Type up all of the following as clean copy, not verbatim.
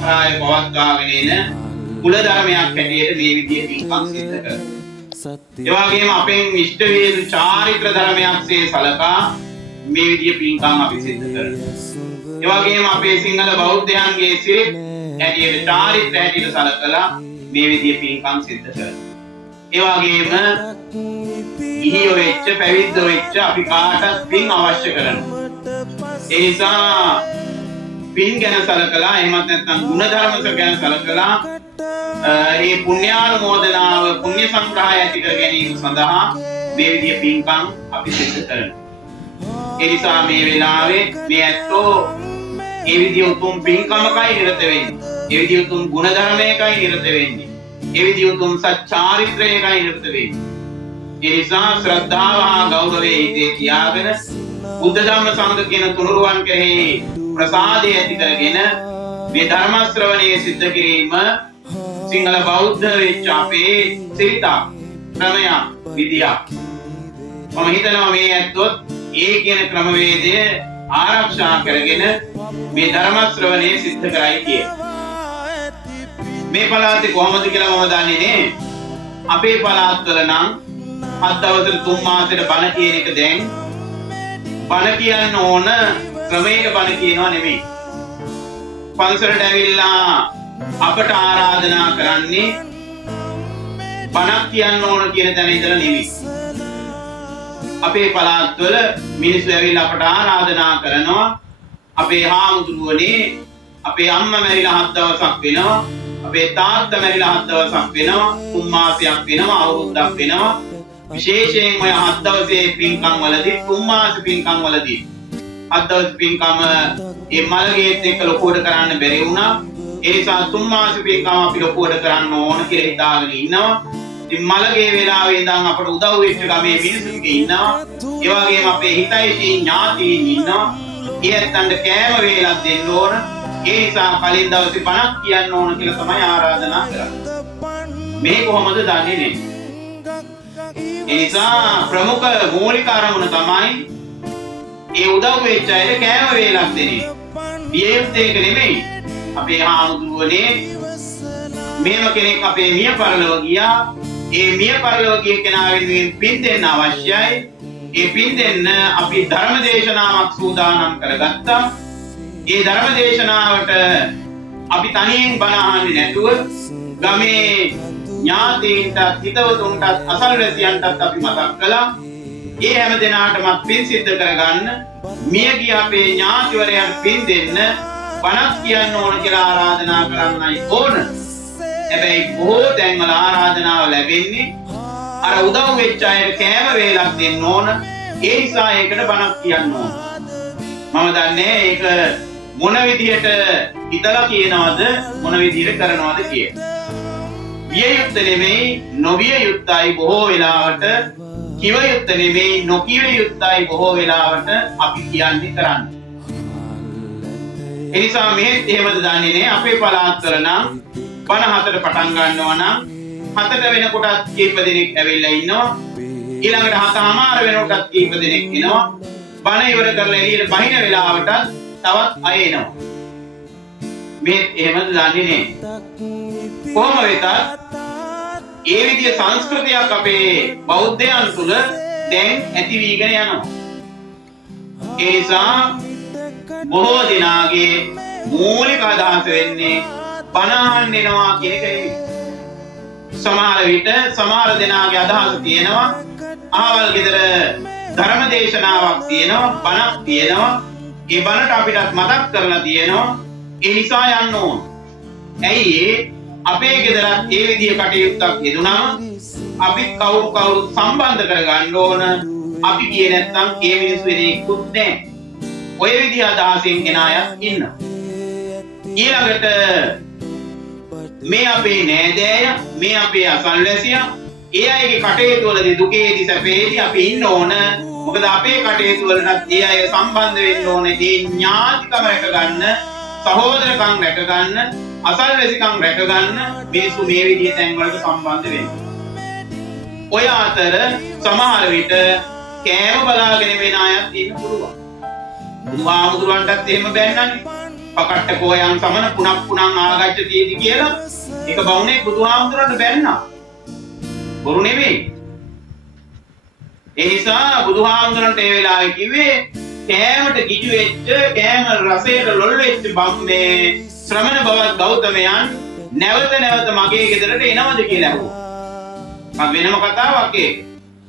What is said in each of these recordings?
පරම්පරාවේ පවත්වාගෙන එන කුල ධර්මයක් හැටියට මේ විදිහේ පින්කම් සිද්ධ කරනවා. ඒ වගේම අපෙන් ඉෂ්ට වේදු චාරිත්‍ර ධර්මයක්සේ සලකා මේ විදිහේ පින්කම් අපි සිද්ධ කරනවා. ඒ වගේම අපේ සිංහල බෞද්ධයන්ගේ සිරිත් හැටියට චාරිත්‍ර හැටියට සලකලා මේ විදිහේ පින්කම් සිද්ධ කරනවා. ඒ වගේම ගිහියෝ වෙච්ච පැවිද්දෝ වෙච්ච අපි කාටත් පින් අවශ්‍ය කරනවා. ඒ නිසා පින් ගැන සලකලා එහෙමත් නැත්නම් ගුණ ධර්ම ගැන සලකලා මේ පුණ්‍යානුමෝදනාව පුණ්‍ය සංග්‍රහය ඇති කර ගැනීම සඳහා මේ විදිහේ පින්කම් අපි සිදු කරනවා. ඒ නිසා මේ වෙලාවේ මේ ඇත්තෝ මේ විදිහේ උතුම් පින්කමකයි නිරත වෙන්නේ. මේ විදිහේ උතුම් ගුණ ධර්මයකයි නිරත වෙන්නේ. මේ විදිහේ උතුම් සත්‍චාරිත්‍රයකයි නිරත වෙන්නේ. ඒ නිසා ශ්‍රද්ධාව හා ගෞරවයේ හිතේ තියාගෙන බුද්ධ ධම්ම සංඝ කියන තුනුරුවන් කෙරෙහි ප්‍රසාදය ඇති කරගෙන මේ ධර්ම ශ්‍රවණයේ සිද්ධ කිරීම සිංහල බෞද්ධ වෙච්ච අපේ සිරිතා ක්‍රමය විදියක්. මම හිතනවා මේ ඇත්තොත් ඒ කියන ක්‍රමවේදය ආරක්ෂා කරගෙන මේ ධර්ම ශ්‍රවණයේ සිද්ධ කරයි කියලා. මේ පළාතේ කොහොමද කියලා මම දන්නේ නේ. අපේ පළාත්වල නම් හත් දවසට තුන් මාසෙට බණ කියන එක දැන් බණ කියන්න ඕන ක්‍රමයක බණ කියනවා නෙමෙයි. පන්සලට ඇවිල්ලා අපට ආරාධනා කරන්නේ බණක් කියන්න ඕන කියන තැන ඉඳලා නෙමෙයි. අපේ පළාත්වල මිනිස්සු ඇවිල්ලා අපට ආරාධනා කරනවා අපේ හාමුදුරුවනේ අපේ අම්මා මැරිලා 7 දවසක් වෙනවා. අපේ තාත්තා මැරිලා 7 දවසක් වෙනවා. 3 මාසයක් වෙනවා. අවුරුද්දක් වෙනවා. විශේෂයෙන් ඔය 7 දවසේ පින්කම් වලදී 3 මාස පින්කම් වලදී 7 දවස් පින්කම මේ මලගේත් එක්ක ලොකුවට කරන්න බැරි වුණා. ඒ නිසා 3 මාස පින්කම අපි ලොකුවට කරන්න ඕන කියලා හිතාගෙන ඉන්නවා. ඉතින් මලගේ වෙලාවේ ඉඳන් අපට උදව් වෙච්ච ගමේ මිනිස්සු ටික ඉන්නවා. ඒ වගේම අපේ හිතයිසී ඥාතීන් ඉන්නවා. ඒ ඇත්තන්ට කෑම වේලක් දෙන්න ඕන. ඒ නිසා කලින් දවසේ බණක් කියන්න ඕන කියලා තමයි ආරාධනා කරන්නේ. මේ කොහොමද දන්නේ නේ? ඒ නිසා ප්‍රමුඛ මූලික අරමුණ තමයි ඒ උදව් වෙච්ච අයට කෑම වේලක් දෙන එක. බියෙත් ඒක නෙමෙයි. අපේ හාමුදුරුවනේ මේව කෙනෙක් අපේ මිය පරලොව ගියා. ඒ මිය පරලොව ගිය කෙනා වෙනුවෙන් පින් දෙන්න අවශ්‍යයි. ඒ පින් දෙන්න අපි ධර්ම දේශනාවක් සූදානම් කරගත්තා. ඒ ධර්ම දේශනාවට අපි තනියෙන් බණ අහන්නේ නැතුව ගමේ ඥාතීන්ටත් හිතවතුන්ටත් අසල්වැසියන්ටත් අපි මතක් කළා. ඒ හැම දෙනාටම පින් සිද්ධ කරගන්න මිය ගිය අපේ ඥාතිවරයන් පින් දෙන්න බණක් කියන්න ඕන කියලා ආරාධනා කරන්නයි ඕන. හැබැයි බොහෝ තැන්වල ආරාධනාව ලැබෙන්නේ අර උදව් වෙච්ච අයට කෑම වේලක් දෙන්න ඕන. ඒ නිසා ඒකට බණක් කියන්න ඕන. මම දන්නේ ඒක මොන විදිහට හිතලා කියනවද මොන විදිහට කරනවද කියලා. විය යුත්තේ නෙමෙයි නොවිය යුත්තයි බොහෝ වෙලාවට කිව යුත්තේ නෙමෙයි නොකිය යුත්තයි බොහෝ වෙලාවට අපි කියන්නේ කරන්නේ. ඒ නිසා මෙහෙත් එහෙමද දන්නේ නේ. අපේ පළාත්වල නම් බණ 7ට පටන් ගන්නවා නම් 7ට වෙනකොටත් කීප දෙනෙක් ඇවිල්ලා ඉන්නවා. ඊළඟට 7:00 වෙනකොටත් කීප දෙනෙක් එනවා. බණ ඉවර කරලා එළියට බහින වෙලාවටත් තවත් අය එනවා. මෙහෙත් එහෙමද දන්නේ නේ. කොහොම වෙතත් ඒ විදිහේ සංස්කෘතියක් අපේ බෞද්ධයන් තුළ දැන් ඇති වීගෙන යනවා. ඒ නිසා බොහෝ දෙනාගේ මූලික අදහස වෙන්නේ බණ අහන්න එනවා කියන එක නෙවෙයි. සමහර විට සමහර දෙනාගේ අදහස තියෙනවා අහවල් ගෙදර ධර්ම දේශනාවක් තියෙනවා බණක් තියෙනවා. ඒ බණට අපිටත් මතක් කරලා තියෙනවා. ඒ නිසා යන්න ඕන. ඇයි අපේ ගෙදරත් ඒ විදිහේ කටයුත්තක් යෙදුනම අපි කවුරු සම්බන්ධ කරගන්න ඕන. අපි කියේ නැත්නම් ඒ මිනිස්සු වෙලෙකුත් නැහැ. ඔය විදිහ අදහසින් එන අය ඉන්නවා. ඊළඟට මේ අපේ නෑදෑය මේ අපේ අසල්වැසියා ඒ අයගේ කටයුතු වලදී දුකේදී සැපේදී අපි ඉන්න ඕන. මොකද අපේ කටයුතු වලට ඒ අය සම්බන්ධ වෙන්න ඕනේ. ඒ ඥාතිකම රැක ගන්න, සහෝදරකම් රැක ගන්න, අසල්වැසිකම් රැක ගන්න මිනිස්සු මේ විදිහේ තැන් වලට සම්බන්ධ වෙනවා. ඔය අතර සමහර විට කෑම බලාගෙන වෙන අයත් ඉන්න පුළුවන්. බුදුහාමුදුරන්ටත් එහෙම බැන්නනේ. පකට්ටකෝයන් සමන පුනක් පුනං ආගච්ඡතියේදී කියලා එක බවුනේ බුදුහාමුදුරන්ට බැන්නා. බොරු නෙමෙයි. ඒ නිසා බුදුහාමුදුරන්ට ඒ වෙලාවේ කිව්වේ කෑමට කිජු වෙච්ච කෑම රසයට ලොල් වෙච්ච බම්මේ ශ්‍රමණ බවත් ගෞතමයන් නැවත නැවත මගේ ගෙදරට එනවද කියලා ඇහුවා. වෙනම කතාවක් ඒක.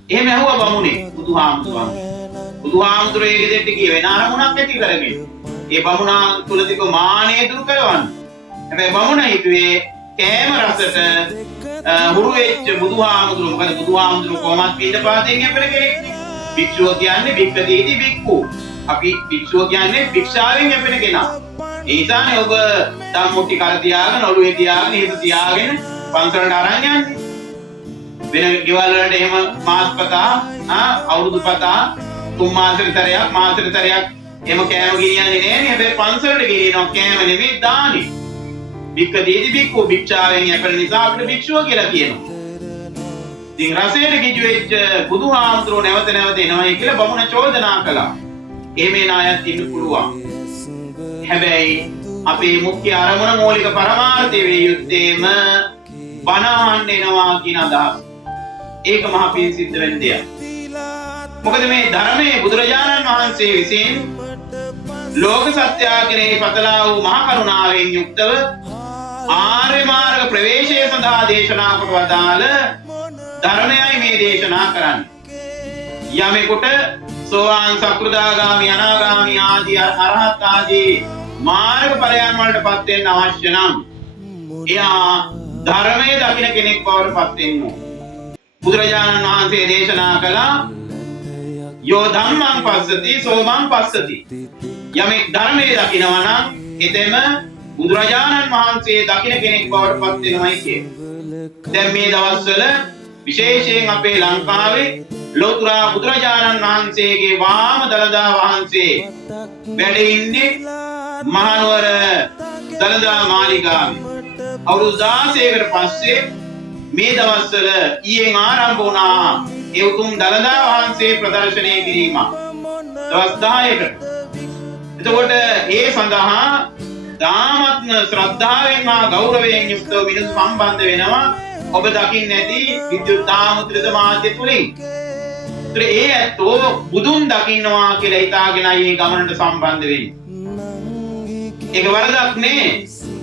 එහෙම ඇහුවා බමුණේ බුදුහාමුදුරන්. බුදුහාමුදුරේ ගෙදරට ගියේ වෙන අරමුණක් ඇති කරගෙන. ඒ බමුණා තුල තිබු මානෙ දුරු කරවන්න. හැබැයි බමුණා හිතුවේ කෑම රසට හුරු වෙච්ච බුදුහාමුදුරු මොකද බුදුහාමුදුරු කොහොමත් පිටපාතෙන් යපෙන කෙනෙක් නේ. භික්ෂුව කියන්නේ භික්ඛදීති භික්ඛු. අපි භික්ෂුව කියන්නේ භික්ෂාවෙන් යපෙන කෙනා. ඒ නිසානේ ඔබ ධම්මුටි කර තියාගෙන ඔළුවේ තියාගෙන හිත තියාගෙන පන්සලට අරන් යන්නේ. වෙන ගෙවල් වලට එහෙම මාස්පතා අවුරුදු පතා තුන් මාසෙතරයක් මාසෙතරයක් එහෙම කෑම ගෙනියන්නේ නෑනේ. හැබැයි පන්සලට ගෙනියනවා කෑම නෙමෙයි දානි. භික්ඛදීති භික්ඛු භික්ෂාවෙන් යපෙන නිසා අපිට භික්ෂුව කියලා කියනවා. ඉතින් රසයට කිජු වෙච්ච බුදුහාමුදුරුවෝ නැවත නැවත එනවායි කියලා බමුණ චෝදනා කළා. එහෙම එන අයත් ඉන්න පුළුවන්. හැබැයි අපේ මුඛ්‍ය අරමුණ මූලික පරමාර්ථය වේ යුත්තේම බණ අහන්න එනවා කියන අදහස. ඒක මහ පිං සිද්ධ වෙන දෙයක්. මොකද මේ ධර්මයේ බුදුරජාණන් වහන්සේ විසින් ලෝක සත්‍යය කෙරෙහි පතලා වූ මහ කරුණාවෙන් යුක්තව ආර්ය මාර්ග ප්‍රවේශය සඳහා දේශනා කොට වදාළ ධර්මයයි මේ දේශනා කරන්නේ. යමෙකුට සෝවාන් සකෘදාගාමි අනාගාමි ආදී අරහත් ආදී මාර්ග ඵලයන් වලටපත් වෙන්න අවශ්‍ය නම් එයා ධර්මයේ දකින්න කෙනෙක් බවට පත් වෙන්න ඕන. බුදුරජාණන් වහන්සේ දේශනා කළා යෝ ධම්මං පස්සති සෝමං පස්සති. යමෙක් ධර්මයේ දකිනවා නම් එතෙම බුදුරජාණන් වහන්සේ දකින්න කෙනෙක් බවට පත් වෙනවයි කියන්නේ. දැන් මේ දවස්වල විශේෂයෙන් අපේ ලංකාවේ ලෝතුරා බුදුරජාණන් වහන්සේගේ වාම දළදා වහන්සේ වැඩ ඉන්නේ මහනුවර දළදා මාලිගාවේ. අවුරුදු 16කට පස්සේ මේ දවස්වල ඊයෙන් ආරම්භ වුණා ඒ උතුම් දළදා වහන්සේ ප්‍රදර්ශනය කිරීම. දවස් 10කට. එතකොට ඒ සඳහා දාමත්ම ශ්‍රද්ධාවෙන් හා ගෞරවයෙන් යුක්තව මිනිස්සු සම්බන්ධ වෙනවා. ඔබ දකින්න ඇති විද්‍යුත් ආමුද්‍රිත මාධ්‍ය තුලින්. ඒතර ඒ ඇත්තෝ බුදුන් දකින්නවා කියලා හිතාගෙනයි මේ ගමනට සම්බන්ධ වෙන්නේ. ඒක වරදක් නේ.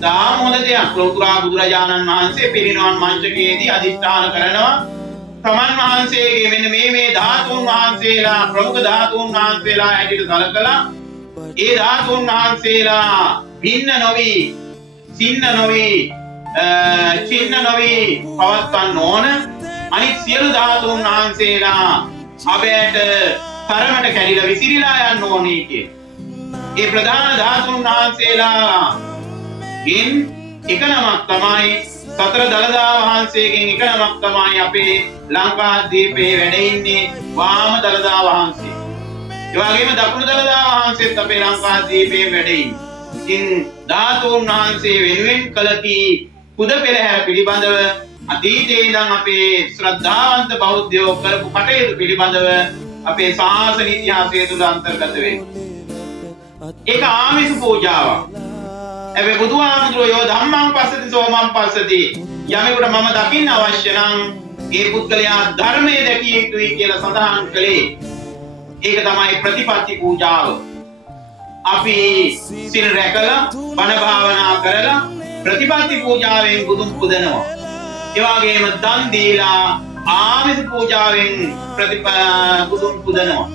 දාම හොඳ දෙයක්. ලෝතුරා බුදුරජාණන් වහන්සේ පිරිනවන් මංචකයේදී අදිෂ්ඨාන කරනවා. තමන් වහන්සේගේ මෙන්න මේ ධාතුන් වහන්සේලා ප්‍රමුඛ ධාතුන් වහන්සේලා ඇටිට සලකලා ඒ ධාතුන් වහන්සේලා භින්න නොවි සින්න නොවි චින්න නොවි පවත්වන්න ඕන. අනිත් සියලු ධාතුන් වහන්සේලා අපේට තරමට කැඩිලා විසිරීලා යන්න ඕනේ කිය. ඒ ප්‍රධාන ධාතුන් වහන්සේලා ගින් එක නමක් තමයි සතර දළදා වහන්සේගෙන් එක නමක් තමයි අපේ ලංකාදීපේ වැඩ ඉන්නේ වාම දළදා වහන්සේ. ඒ වගේම දකුණු දළදා වහන්සේත් අපේ ලංකාදීපේ වැඩ ඉන්නේ. ඉතින් ධාතුන් වහන්සේ වෙනුවෙන් කළකි පුද පෙරහැර පිළිබඳව අතීතයේ ඉඳන් අපේ ශ්‍රද්ධාවන්ත බෞද්ධයෝ කරපු කටයුතු පිළිබඳව අපේ ශාසන ඉතිහාසය තුළ අන්තර්ගත වෙනවා. ඒක ආමිෂ පූජාවක්. හැබැයි බුදුහාමුදුරුවෝ යෝ ධම්මං පස්සති සෝමං පස්සති. යමෙකුට මම දකින්න අවශ්‍ය නම් ඒ පුද්ගලයා ධර්මයේ දැකිය යුතුයි කියලා සඳහන් කළේ. ඒක තමයි ප්‍රතිපත්ති පූජාව. අපි සිල් රැකලා බණ භාවනා කරලා ප්‍රතිපත්ති පූජාවෙන් බුදුන් පුදනවා. ඒ වගේම දන් දීලා ආමිෂ පූජාවෙන් බුදුන් පුදනවා.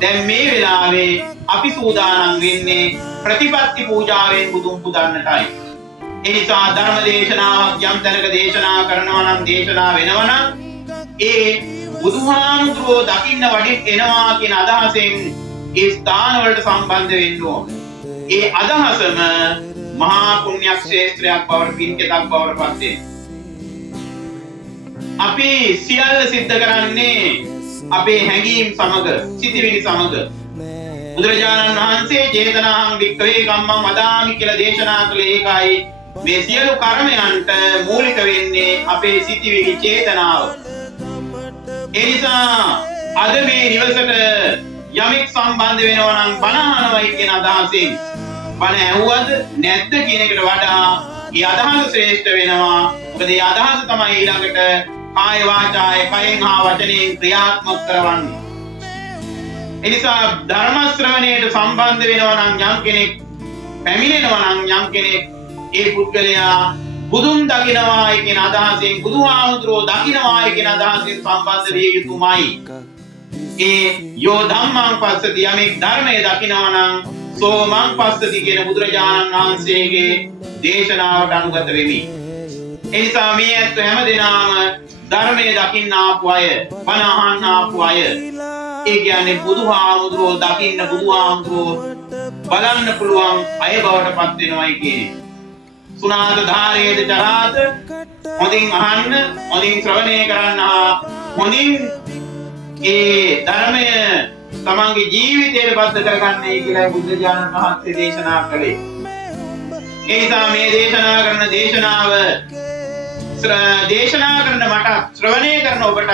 දැන් මේ වෙලාවේ අපි සූදානම් වෙන්නේ ප්‍රතිපත්ති පූජාවෙන් බුදුන් පුදන්නටයි. ඒ නිසා ධර්ම දේශනාවක් යම් තැනක දේශනා කරනවා නම් දේශනා වෙනවා නම් ඒ බුදුහාමුදුරුවෝ දකින්න වඩින් එනවා කියන අදහසෙන් ඒ ස්ථාන වලට සම්බන්ධ වෙන්න ඕන. ඒ අදහසම මහා පුණ්‍ය ක්ෂේත්‍රයක් බවට පින්කෙතක් බවට පත් වෙනවා. අපි සියල්ල සිද්ධ කරන්නේ අපේ හැඟීම් සමග සිතිවිලි සමග. බුදුරජාණන් වහන්සේ චේතනාං වික්ඛවේ කම්මං වදාමි කියලා දේශනා කළේ ඒකයි. මේ සියලු කර්මයන්ට මූලික වෙන්නේ අපේ සිතිවිලි චේතනාව. ඒ නිසා අද මේ නිවසට යමෙක් සම්බන්ධ වෙනවා නම් බණ අහනවයි කියන අදහසින් බණ ඇහුවද නැද්ද කියන එකට වඩා ඒ අදහස ශ්‍රේෂ්ඨ වෙනවා. මොකද ඒ අදහස තමයි ඊළඟට කාය වාචාය කයෙන් හා වචනයෙන් ක්‍රියාත්මක කරවන්නේ. එනිසා ධර්ම ශ්‍රවණයට සම්බන්ධ වෙනවා නම් යම් කෙනෙක් පැමිණෙනවා නම් යම් කෙනෙක් ඒ පුද්ගලයා බුදුන් දකින්නවායි කියන අදහසෙන් බුදුහාමුදුරුවෝ දකින්නවායි කියන අදහසෙන් සම්බන්ධ විය යුතුමයි. ඒ යෝ ධම්මං පස්සති යමෙක් ධර්මයේ දකිනවා නම් සෝමං පස්සති කියන බුදුරජාණන් වහන්සේගේ දේශනාවට අනුගත වෙමි. ඒ නිසා මේ ඇත්ත හැම දිනම ධර්මයේ දකින්න ආපු අය, බණ අහන්න ආපු අය, ඒ කියන්නේ බුදුහාමුදුරුවෝ දකින්න බුදුහාමුදුරුවෝ බලන්න පුළුවන් අය බවට පත් වෙනවයි කියන්නේ. සුනාත ධාරේද චරාත හොඳින් අහන්න, හොඳින් ශ්‍රවණය කරන්න, හොඳින් ඒ ධර්මය තමන්ගේ ජීවිතයට බද්ධ කරගන්නයි කියලා බුද්ධ ඥාන මහත්සේ දේශනා කළේ. ඒ නිසා මේ දේශනා කරන දේශනාව දේශනා කරන මට ශ්‍රවණය කරන ඔබට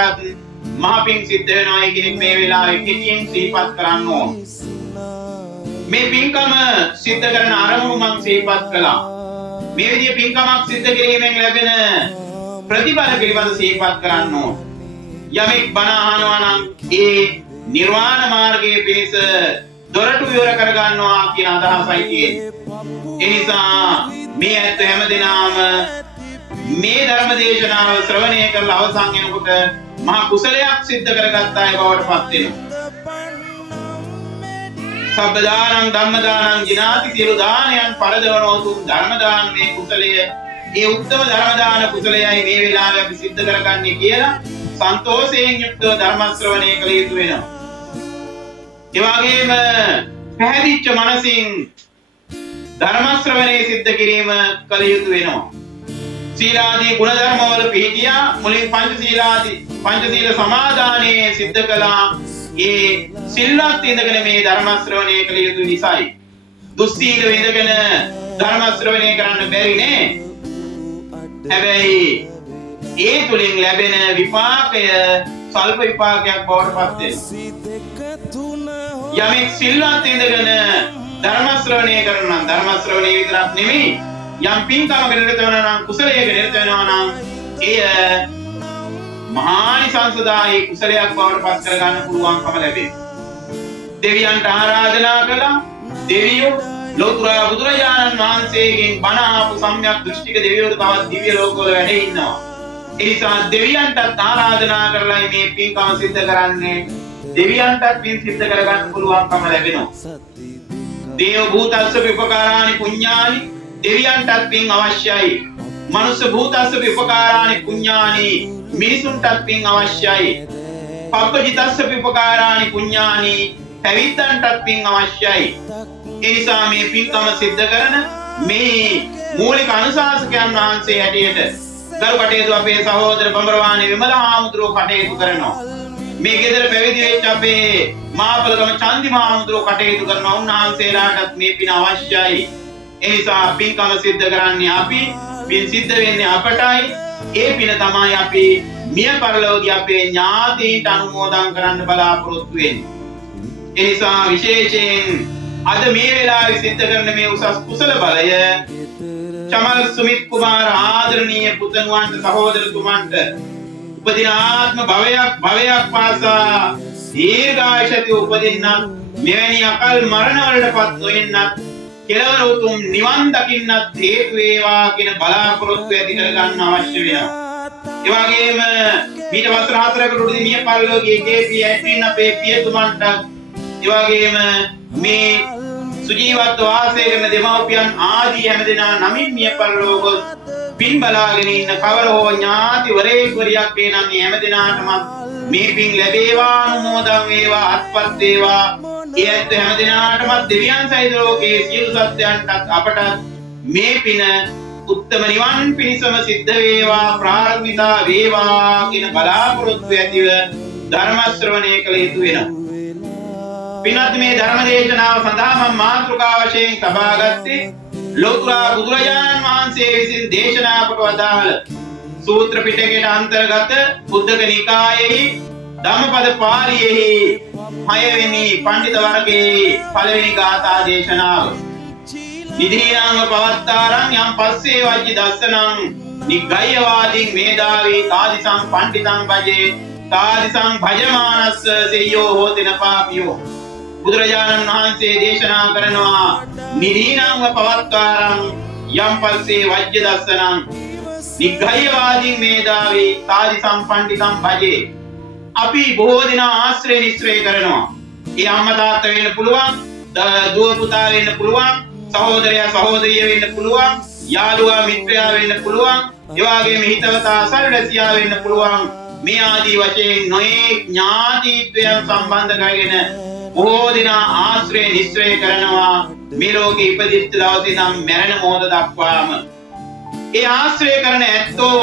මහ පිං සිද්ධ වෙනවායි කියන මේ වෙලාවේ කෙටියෙන් සිහිපත් කරන්න ඕන. මේ පිංකම සිද්ධ කරන අරමුණු මම සිහිපත් කළා. මේ විදිහේ පින්කමක් සිද්ධ කිරීමෙන් ලැබෙන ප්‍රතිඵල පිළිබඳ සිහිපත් කරන්න ඕන. යමෙක් බණ අහනවා නම් ඒ නිර්වාණ මාර්ගයේ පිණිස දොරටු විවර කර ගන්නවා කියන අදහසයි තියෙන්නේ. ඒ නිසා මේ ඇත්ත හැමදෙනාම මේ ධර්ම දේශනාව ශ්‍රවණය කරලා අවසන් වෙනකොට මහා කුසලයක් සිද්ධ කරගත්ත අය බවට පත් වෙනවා. සබ්බ දානං ධම්ම දානං ජිනාති සියලු දානයන් පරදවනෝ තුන් ධර්ම දානමේ කුසලය ඒ උත්තම ධර්ම දාන කුසලයයි මේ වෙලාවේ අපි සිද්ධ කරගන්නේ කියලා සන්තෝෂයෙන් යුක්තව ධර්ම ශ්‍රවණය කළ යුතු වෙනවා. ඒ වගේම පැහැදිච්ච මනසින් ධර්ම ශ්‍රවණය සිද්ධ කිරීම කළ යුතු වෙනවා. සීලාදී ගුණ ධර්ම වල පිහිටියා මුලින් පංචශීල සමාදානයේ සිද්ධ කළා. ඒ සිල්වත් ඉඳගෙන මේ ධර්ම ශ්‍රවණය කළ යුතු නිසායි. දුස්සීල ඉඳගෙන ධර්ම ශ්‍රවණය කරන්න බැරි නේ. හැබැයි ඒ තුලින් ලැබෙන විපාකය සල්ප විපාකයක් බවට පත් වෙනවා. යමෙක් සිල්වත් ඉඳගෙන ධර්ම ශ්‍රවණය කරනවා නම් ධර්ම ශ්‍රවණය විතරක් නෙමෙයි යම් පින්කමක නිරත වෙනවා නම් කුසලයක නිරත වෙනවා නම් එය මහානිසංසදායි කුසලයක් බවට පත් කර ගන්න පුළුවන්කම ලැබෙනවා. දෙවියන්ට ආරාධනා කළා. දෙවියෝ ලෝතුරා බුදුරජාණන් වහන්සේගෙන් බණ ආපු සම්‍යක් දෘෂ්ටික දෙවියෝ තවත් දිව්‍ය ලෝකවල වැඩ ඉන්නවා. ඒ නිසා දෙවියන්ට ආරාධනා කරලා මේ පින්කම සිද්ධ කරන්නේ දෙවියන්ටත් පින් සිද්ධ කර ගන්න පුළුවන්කම ලැබෙනවා. දේව භූතස්ස විපකාරානි පුඤ්ඤානි දෙවියන්ටත් පින් අවශ්‍යයි. මනුෂ්‍ය භූතස්ස විපකාරානි පුඤ්ඤානි මිනිසුන්ටත් පින් අවශ්‍යයි. පබ්බජිතස්ස විපකාරානි පුඤ්ඤානි පැවිද්දන්ටත් පින් අවශ්‍යයි. ඒ නිසා මේ පින්කම සිද්ධ කරන මේ මූලික අනුශාසකයන් වහන්සේ හැටියට ගරු කටයුතු අපේ සහෝදර බඹරවාණේ විමල හාමුදුරුවෝ කටයුතු කරනවා. මේ ගෙදර පැවිදි වෙච්ච අපේ මාපලගම චන්දි මහාමුදුරුවෝ කටයුතු කරනවා. උන්වහන්සේලාටත් මේ පින අවශ්‍යයි. ඒ නිසා පින්කම සිද්ධ කරන්නේ අපි, පින් සිද්ධ වෙන්නේ අපටයි. ඒ පින තමයි අපි මිය පරලෝකීය අපේ ඥාතීන්ට අනුමෝදන් කරන්න බලාපොරොත්තු වෙන්නේ. ඒ නිසා විශේෂයෙන් අද මේ වෙලාවේ සිද්ධ කරන මේ උසස් කුසල බලය චමල් සුමිත් කුමාර ආදරණීය පුතණුවන්ට සහෝදරතුමන්ට උපදිනාත්ම භවයක් පාසා දීර්ඝායුෂති උපදින්නත් මෙවැනි අකල් මරණ වලටපත් නොවෙන්නත් කෙලවර උතුම් නිවන් දකින්නත් හේතු වේවා කියන බලාපොරොත්තු ඇති කර ගන්න අවශ්‍ය වෙනවා. ඒ වගේම මීට වසර 4කට උඩදී මිය පරලෝකයේ කේපී ඇට්රින් අපේ පියතුමන්ට ඒ වගේම මේ සුජීවත්ව වාසය කරන දෙමව්පියන් ආදී හැමදෙනා නමින් මිය පරලෝක පින් බලාගෙන ඉන්න කවර හෝ ඥාති වරේකවරියක් වේ නම් මේ හැමදෙනාටම මේ පින් ලැබේවා, අනුමෝදන් වේවා, අත්පත් වේවා. ඒ ඇත්ත හැමදෙනාටම දෙවියන් සහිත ලෝකයේ සියලු සත්‍යයන්ටත් අපට මේ පින උත්තම නිවන් පිණිසම සිද්ධ වේවා, ප්‍රාර්ථිතා වේවා කියන බලාපොරොත්තු ඇතිව ධර්ම ශ්‍රවණය කළ යුතු වෙනවා. පින්වත් මේ ධර්ම දේශනාව සඳහා මම මාතෘකා වශයෙන් තබා ගත්තේ ලෝතුරා බුදුරජාණන් වහන්සේ විසින් දේශනා කොට වදාළ සූත්‍ර පිටකයට අන්තර්ගත බුද්ධක නිකායෙහි ධම්මපද පාළියෙහි 6 වෙනි පඬිත වර්ගයේ 1 වෙනි ගාථා දේශනාව. නිදීනාංග පවත්තාරං යම් පස්සේ වජ්ජි දස්සනං නිග්ගයවාදීන් මේදාවී තාදිසං පණ්ඩිතං භජේ තාදිසං භජමානස්ස සෙය්‍යෝ හෝතින පාපියෝ. බුදුරජාණන් වහන්සේ දේශනා කරනවා නිදීනාංග පවත්තාරං යම් පස්සේ වජ්ජි දස්සනං නිග්ගයවාදීන් මේදාවී තාදිසං පණ්ඩිතං භජේ. අපි බොහෝ දෙනා ආශ්‍රය නිශ්‍රය කරනවා. ඒ අම්මා තාත්තා වෙන්න පුළුවන්, දුව පුතා වෙන්න පුළුවන්, සහෝදරයා සහෝදරිය වෙන්න පුළුවන්, යාළුවා මිත්‍රයා වෙන්න පුළුවන්, ඒ වගේම හිතවතා සල්වැසියා වෙන්න පුළුවන්. මේ ආදී වශයෙන් නොයේ ඥාතිත්වයන් සම්බන්ධ කරගෙන බොහෝ දෙනා ආශ්‍රය නිශ්‍රය කරනවා මේ ලෝකේ ඉපදිච්ච දවසේ ඉඳන් මැරෙන මොහොත දක්වාම. ඒ ආශ්‍රය කරන ඇත්තෝ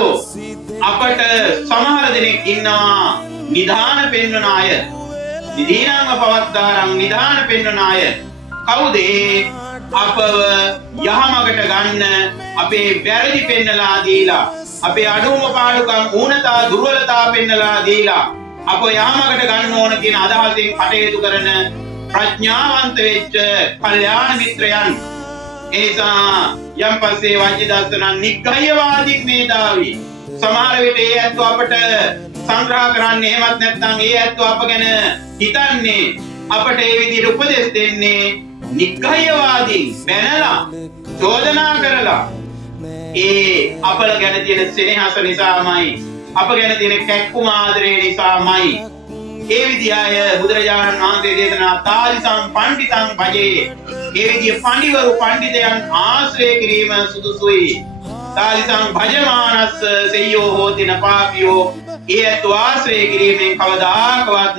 අපට සමහර දෙනෙක් ඉන්නවා නිධාන පෙන්වන අය. නිදීනාංග පවත්තාරං නිධාන පෙන්වන අය. කවුද අපව යහමගට ගන්න අපේ වැරදි පෙන්නලා දීලා, අපේ අඩුම පාඩුකම් ඌනතා දුර්වලතා පෙන්නලා දීලා අප යහමගට ගන්න ඕන කියන අදහසින් කටයුතු කරන ප්‍රඥාවන්ත වෙච්ච කල්යාණ මිත්‍රයන්. ඒසා යම් පස්සේ වජ්ජි දස්සනං නිග්ගයවාදීන් මේදාවි. සමහර විට ඒ ඇත්තෝ අපට සංග්‍රහ කරන්නේ, එහෙමත් නැත්නම් ඒ ඇත්තෝ අප ගැන හිතන්නේ, අපට ඒ විදිහට උපදෙස් දෙන්නේ නිග්ගයවාදීන් බැනලා චෝදනා කරලා ඒ අපල ගැන තියෙන සෙනෙහස නිසාමයි, අප ගැන තියෙන කැක්කුම ආදරේ නිසාමයි. ඒ විදිහ අය බුදුරජාණන් වහන්සේ දේශනා තාදිසං පණ්ඩිතං භජේ. ඒ විදිහ පඬිවරු පඬිතයන් ආශ්‍රය කිරීම සුදුසුයි. තාදිසං භජමානස්ස සෙය්‍යෝ හෝති නපාපියෝ. ඒත් ආශ්‍රය කිරීමෙන් කවදාකවත්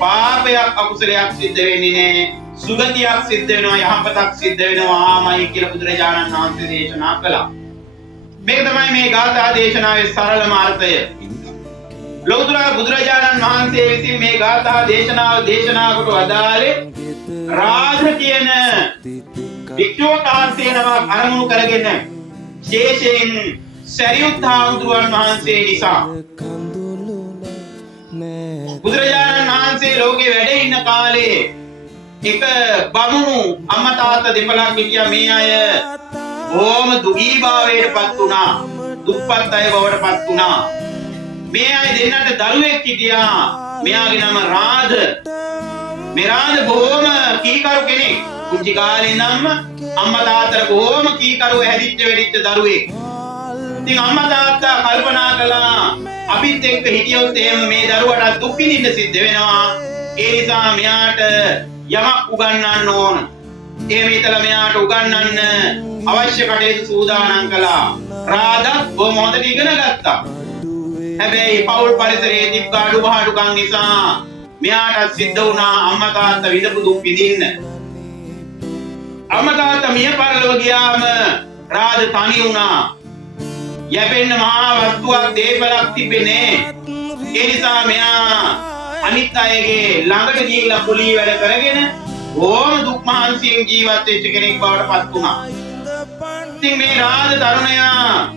පාපයක් අකුසලයක් සිද්ධ වෙන්නේ නැහැ. සුගතියක් සිද්ධ වෙනවා, යහපතක් සිද්ධ වෙනවා ආමයි කියලා බුදුරජාණන් වහන්සේ දේශනා කළා. මේක තමයි මේ ගාථා දේශනාවේ සරලම අර්ථය. ලෞතර බුදුරජාණන් වහන්සේ විසින් මේ ගාථා දේශනාව දේශනා කොට වදාළේ රාජ කියන වික්ෂෝතාන්තේ නමක් අරමුණු කරගෙන විශේෂයෙන් සරියුත් හාමුදුරුවන් වහන්සේ නිසා. බුදුරජාණන් වහන්සේ ලෝකේ වැඩ ඉන්න කාලේ එක බමුණු අම්මා තාත්තා දෙපළක් හිටියා. මේ අය බොහොම දුගී භාවයට පත් වුණා, දුප්පත් අය බවට පත් වුණා. මේ අය දෙන්නට දරුවෙක් හිටියා. මෙයාගේ නම රාජ. මේ රාජ බොහොම කීකරු කෙනෙක්. කුංචි කාලේ ඉඳන්ම අම්මා තාත්තට බොහොම කීකරුව හැදිච්ච වෙරිච්ච දරුවෙක්. ඉතින් අම්මා තාත්තා කල්පනා කළා අපිත් එක්ක හිටියොත් එහෙම මේ දරුවට දුක් විඳින්න සිද්ධ වෙනවා. ඒ නිසා මෙයාට යමක් උගන්වන්න ඕන. එහෙම හිතලා මෙයාට උගන්වන්න අවශ්‍ය කටයුතු සූදානම් කළා. රාජත් බොහොම හොඳට ඉගෙන ගත්තා. හැබැයි පෞල් පරිසරයේ තිබ්බ අඩුපාඩුකම් නිසා මෙයාට සිද්ධ වුණා අම්මා තාත්තා විඳපු දුක් විඳින්න. අම්මා තාත්තා මිය පරලොව ගියාම රාජ තනි වුණා. යැපෙන්න මහා වස්තුවක් දේපලක් තිබෙන්නේ. ඒ නිසා මෙයා අනිත් අයගේ ළඟට ගිහිල්ලා කුලී වැඩ කරගෙන ඕම දුක් මහන්සියෙන් ජීවත් වෙච්ච කෙනෙක් බවට පත් වුණා. ඉතින් මේ රාජ තරුණයා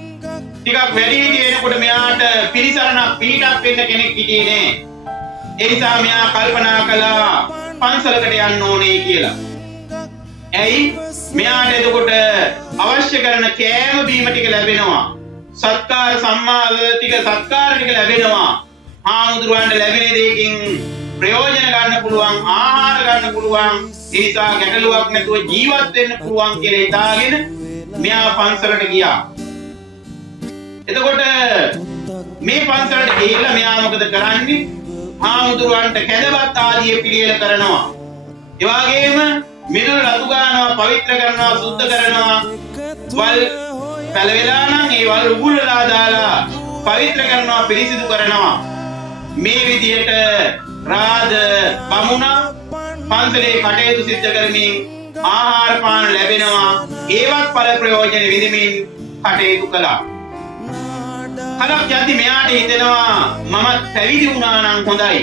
ටිකක් වැඩි හිටි වෙනකොට මෙයාට පිරිසරණක් පිටක් වෙන්න කෙනෙක් හිටියේ නෑ. ඒ නිසා මෙයා කල්පනා කළා පන්සලකට යන්න ඕනේ කියලා. ඇයි? මෙයාට එතකොට අවශ්‍ය කරන කෑම බීම ටික ලැබෙනවා. සත්කාර සම්මාන ටික සත්කාර ටික ලැබෙනවා. හාමුදුරුවන්ට ලැබෙන දෙයකින් ප්‍රයෝජන ගන්න පුළුවන්, ආහාර ගන්න පුළුවන්. ඒ නිසා ගැටලුවක් නැතුව ජීවත් වෙන්න පුළුවන් කියලා හිතාගෙන මෙයා පන්සලට ගියා. එතකොට මේ පන්සලට ගිහිල්ලා මෙයා මොකද කරන්නේ? හාමුදුරුවන්ට කැඳවත් ආදිය පිළියෙල කරනවා. ඒ වගේම මිදුළු රතු ගන්නවා, පවිත්‍ර කරනවා, සුද්ධ කරනවා. වල් පැලවෙලා නම් ඒ වල් උගුලලා දාලා පවිත්‍ර කරනවා, පිරිසිදු කරනවා. මේ විදිහට රාජ බමුණා පන්සලේ කටයුතු සිද්ධ කරමින් ආහාර පාන ලැබෙනවා. ඒවත් ඵල ප්‍රයෝජන විඳමින් කටයුතු කළා. කලක් යද්දි මෙයාට හිතෙනවා මමත් පැවිදි වුණා නම් හොඳයි.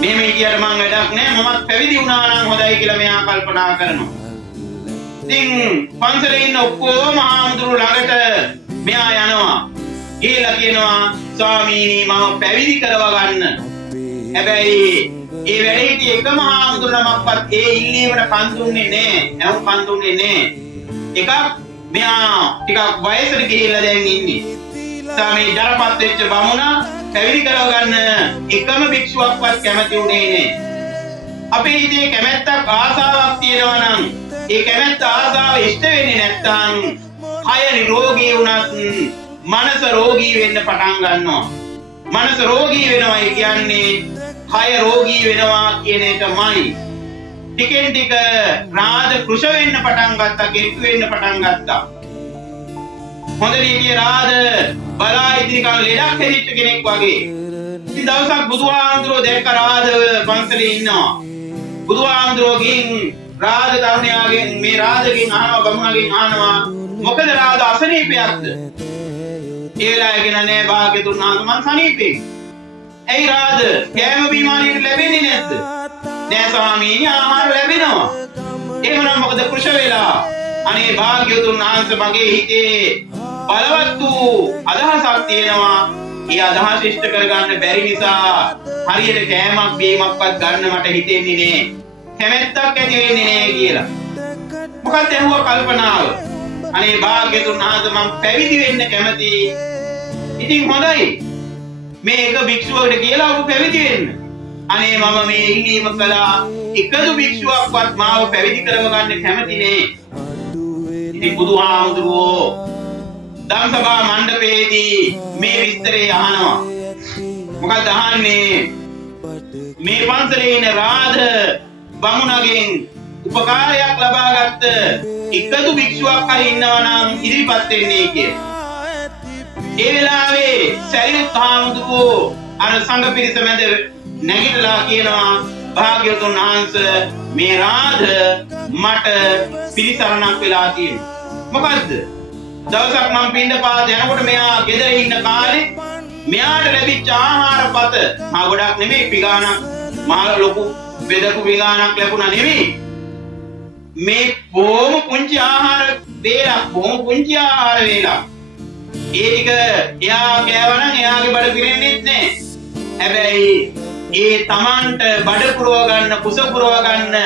මෙහෙම හිටියට මං වැඩක් නෑ, මමත් පැවිදි වුණා නම් හොඳයි කියලා මෙයා කල්පනා කරනවා. ඉතින් පන්සලේ ඉන්න ඔක්කොම හාමුදුරු ළඟට මෙයා යනවා. ගිහලා කියනවා ස්වාමීනි මම පැවිදි කරව ගන්න. හැබැයි ඒ වැඩ හිටි එකම හාමුදුරුවමක්වත් ඒ ඉල්ලීමට කන් දුන්නේ නැහැ. එහුම් කන් දුන්නේ නැහැ. එකක් මෙයා ටිකක් වයසට ගිහිල්ලා දැන් ඉන්නේ. සාමේ ජරපත් වෙච්ච බමුණා පැවිදි කරවගන්න එකම භික්ෂුවක්වත් කැමති උනේ නැහැ. අපේ හිතේ කැමැත්තක් ආසාවක් තියෙනවා නම් ඒ කැමැත්ත ආසාව ඉෂ්ට වෙන්නේ නැත්නම් කය නිරෝගී වුණත් මනස රෝගී වෙන්න පටන් ගන්නවා. මනස රෝගී වෙනවා කියන්නේ කය රෝගී වෙනවා කියන එකමයි. ටිකෙන් ටික රාජ කෘෂ වෙන්න පටන් ගත්තා, කෙට්ටු වෙන්න පටන් ගත්තා. හොඳ නීතිය රාජ බලා ඉදිරි කාල ලෙඩක් හැදිච්ච කෙනෙක් වගේ. ඉතින් දවසක් බුදුහාමුදුරුවෝ දැක්ක රාජ පන්සලේ ඉන්නවා. බුදුහාමුදුරුවෝ ගින් රාජ තරුණයාගෙන් මේ රාජගෙන් අහනවා, බමුණගෙන් අහනවා මොකද රාජ අසනීපයක්ද? ඒ වෙලාවේ කියන නෑ භාග්‍යතුන් වහන්සේ මං සනීපේ. ඇයි රාජ කෑම බීම හරියට ලැබෙන්නේ නැද්ද? නෑ ස්වාමීනි ආහාර ලැබෙනවා. එහෙමනම් මොකද කෘෂ වෙලා? අනේ භාග්‍යතුන් වහන්සේ මගේ හිතේ බලවත් වූ අදහසක් තියෙනවා. ඒ අදහස ඉෂ්ට කරගන්න බැරි නිසා හරියට කෑමක් බීමක්වත් ගන්න මට හිතෙන්නේ නෑ. කැමැත්තක් ඇති වෙන්නේ නෑ කියලා. මොකක්ද ඇහුවා කල්පනාව? අනේ භාග්‍යතුන් වහන්සේ මම පැවිදි වෙන්න කැමතියි. ඉතින් හොඳයි. මේ එක භික්ෂුවකට කියලා ඔබ පැවිදි වෙන්න. අනේ මම මේ ඉල්ලීම කළා. එකදු භික්ෂුවක්වත් මාව පැවිදි කරව ගන්න කැමති නෑ. ඉතින් බුදුහාමුදුරුවෝ ධම්සභා මණ්ඩපයේදී මේ විස්තරය අහනවා. මොකක්ද අහන්නේ? මේ පන්සලේ ඉන්න රාජ බමුණගෙන් උපකාරයක් ලබාගත්ත එකදු භික්ෂුවක් හරි ඉන්නවා නම් ඉදිරිපත් වෙන්නේ කියලා. ඒ වෙලාවේ සරියුත් හාමුදුරුවෝ අර සංඝ පිරිස මැද නැගිටලා කියනවා භාග්‍යවතුන් වහන්සේ මේ රාජ මට පිළිසරණක් වෙලා තියෙනවා. මොකද්ද? දවසක් මම පින්දපාත යනකොට මෙයා ගෙදර ඉන්න කාලේ මෙයාට ලැබිච්ච ආහාරපත මා ගොඩක් නෙමෙයි පිගානක් මා ලොකු බෙදපු පිගානක් ලැබුණා නෙමෙයි. මේ බොහොම පුංචි ආහාර වේලක්, බොහොම පුංචි ආහාර වේලක්. ඒ ටික එයා කෑවනම් එයාගේ බඩ පිරෙන්නේ නැහැ. හැබැයි ඒ Tamanට බඩ පුරව ගන්න, කුස පුරව ගන්න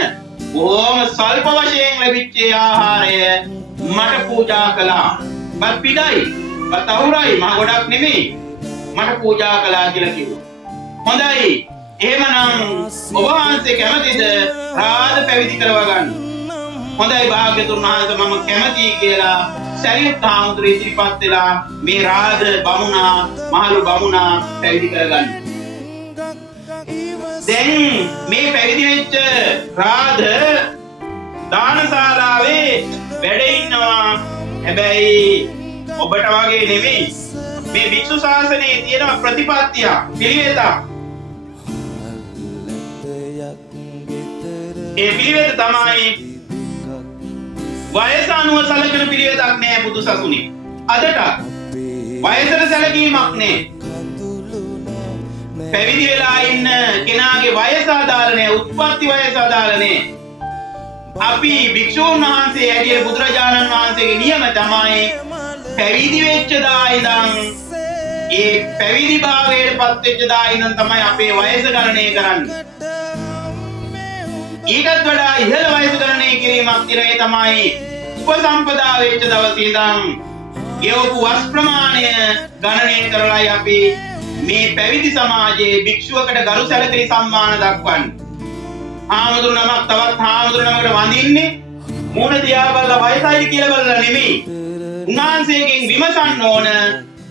බොහොම සල්ප වශයෙන් ලැබිච්ච ආහාරය මට පූජා කළා. බත් පිටයි, බත් අවුරයි, මා ගොඩක් නෙමෙයි. මට පූජා කළා කියලා කිව්වා. හොඳයි. එහෙමනම් ඔබ වහන්සේ කැමතිද රාජ පැවිදි කරව ගන්න? හොඳයි භාග්‍යතුන් වහන්සේ මම කැමතියි කියලා සරියුත් හාමුදුරුවෝ ඉදිරිපත් වෙලා මේ රාජ බමුණා, මහලු බමුණා පැවිදි කරගන්න. දැන් මේ පැවිදි වෙච්ච රාජ දානශාලාවේ වැඩ ඉන්නවා. හැබැයි ඔබට වගේ නෙමෙයි. මේ භික්ෂු ශාසනයේ තියෙන ප්‍රතිපත්තිය, පිළිවෙතක්. ඒ පිළිවෙත තමයි වයස අනුව සැලකෙන පිළිවෙතක් නෑ බුදු සසුනේ. අදට වයසට සැලකීමක් නෑ. පැවිදි වෙලා ඉන්න කෙනාගේ වයස අදාළ නෑ, උත්පත්ති වයස අදාළ නෑ. අපි භික්ෂුන් වහන්සේ ඇරිය බුදුරජාණන් වහන්සේගේ නියම තමයි පැවිදි වෙච්ච දා ඉඳන් ඒ පැවිදි භාවයට පත් වෙච්ච දා ඉඳන් තමයි අපේ වයස ගණනය කරන්නේ. ඊටත් වඩා ඉහළ වයස ගණනය කිරීමක් තිරේ තමයි උපසම්පදා වෙච්ච දවසේ ඉඳන් ගෙවපු වස් ප්‍රමාණය ගණනය කරලායි අපි මේ පැවිදි සමාජයේ භික්ෂුවකට ගරු සැලකිලි සම්මාන දක්වන්නේ. හාමුදුරු නමක් තවත් හාමුදුරු නමකට වඳින්නේ මූණ දිහා බලලා වයසයි කියලා බලලා නෙමෙයි. උන්වහන්සේගෙන් විමසන්න ඕන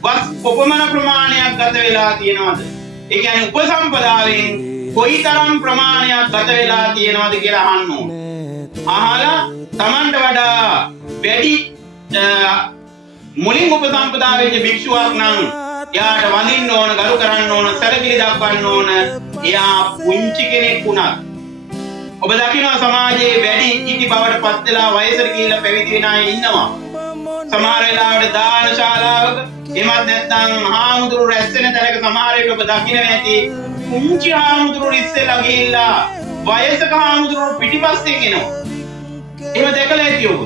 වස් කොපමණ ප්‍රමාණයක් ගත වෙලා තියෙනවද? ඒ කියන්නේ උපසම්පදාවෙන් කොයිතරම් ප්‍රමාණයක් ගත වෙලා තියෙනවද කියලා අහන්න ඕන. අහලා Tamanට වඩා වැඩි මුලින් උපසම්පදා වෙච්ච භික්ෂුවක් නම් එයාට වඳින්න ඕන, ගරු කරන්න ඕන, සැලකිලි දක්වන්න ඕන. එයා පුංචි කෙනෙක් වුණත් ඔබ දකිනවා සමාජයේ වැඩි ඉති බවට පත් වෙලා වයසට ගිහිල්ලා පැවිදි වෙන අය ඉන්නවා. සමහර වෙලාවට දාන ශාලාවක එමත් නැත්නම් හාමුදුරු රැස් වෙන තැනක සමහර විට ඔබ දකිනවා ඇති පුංචි හාමුදුරු ඉස්සෙල්ලා ගිහිල්ලා වයසක හාමුදුරු පිටිපස්සෙන් එනවා. එහෙම දැකලා ඇති ඔබ.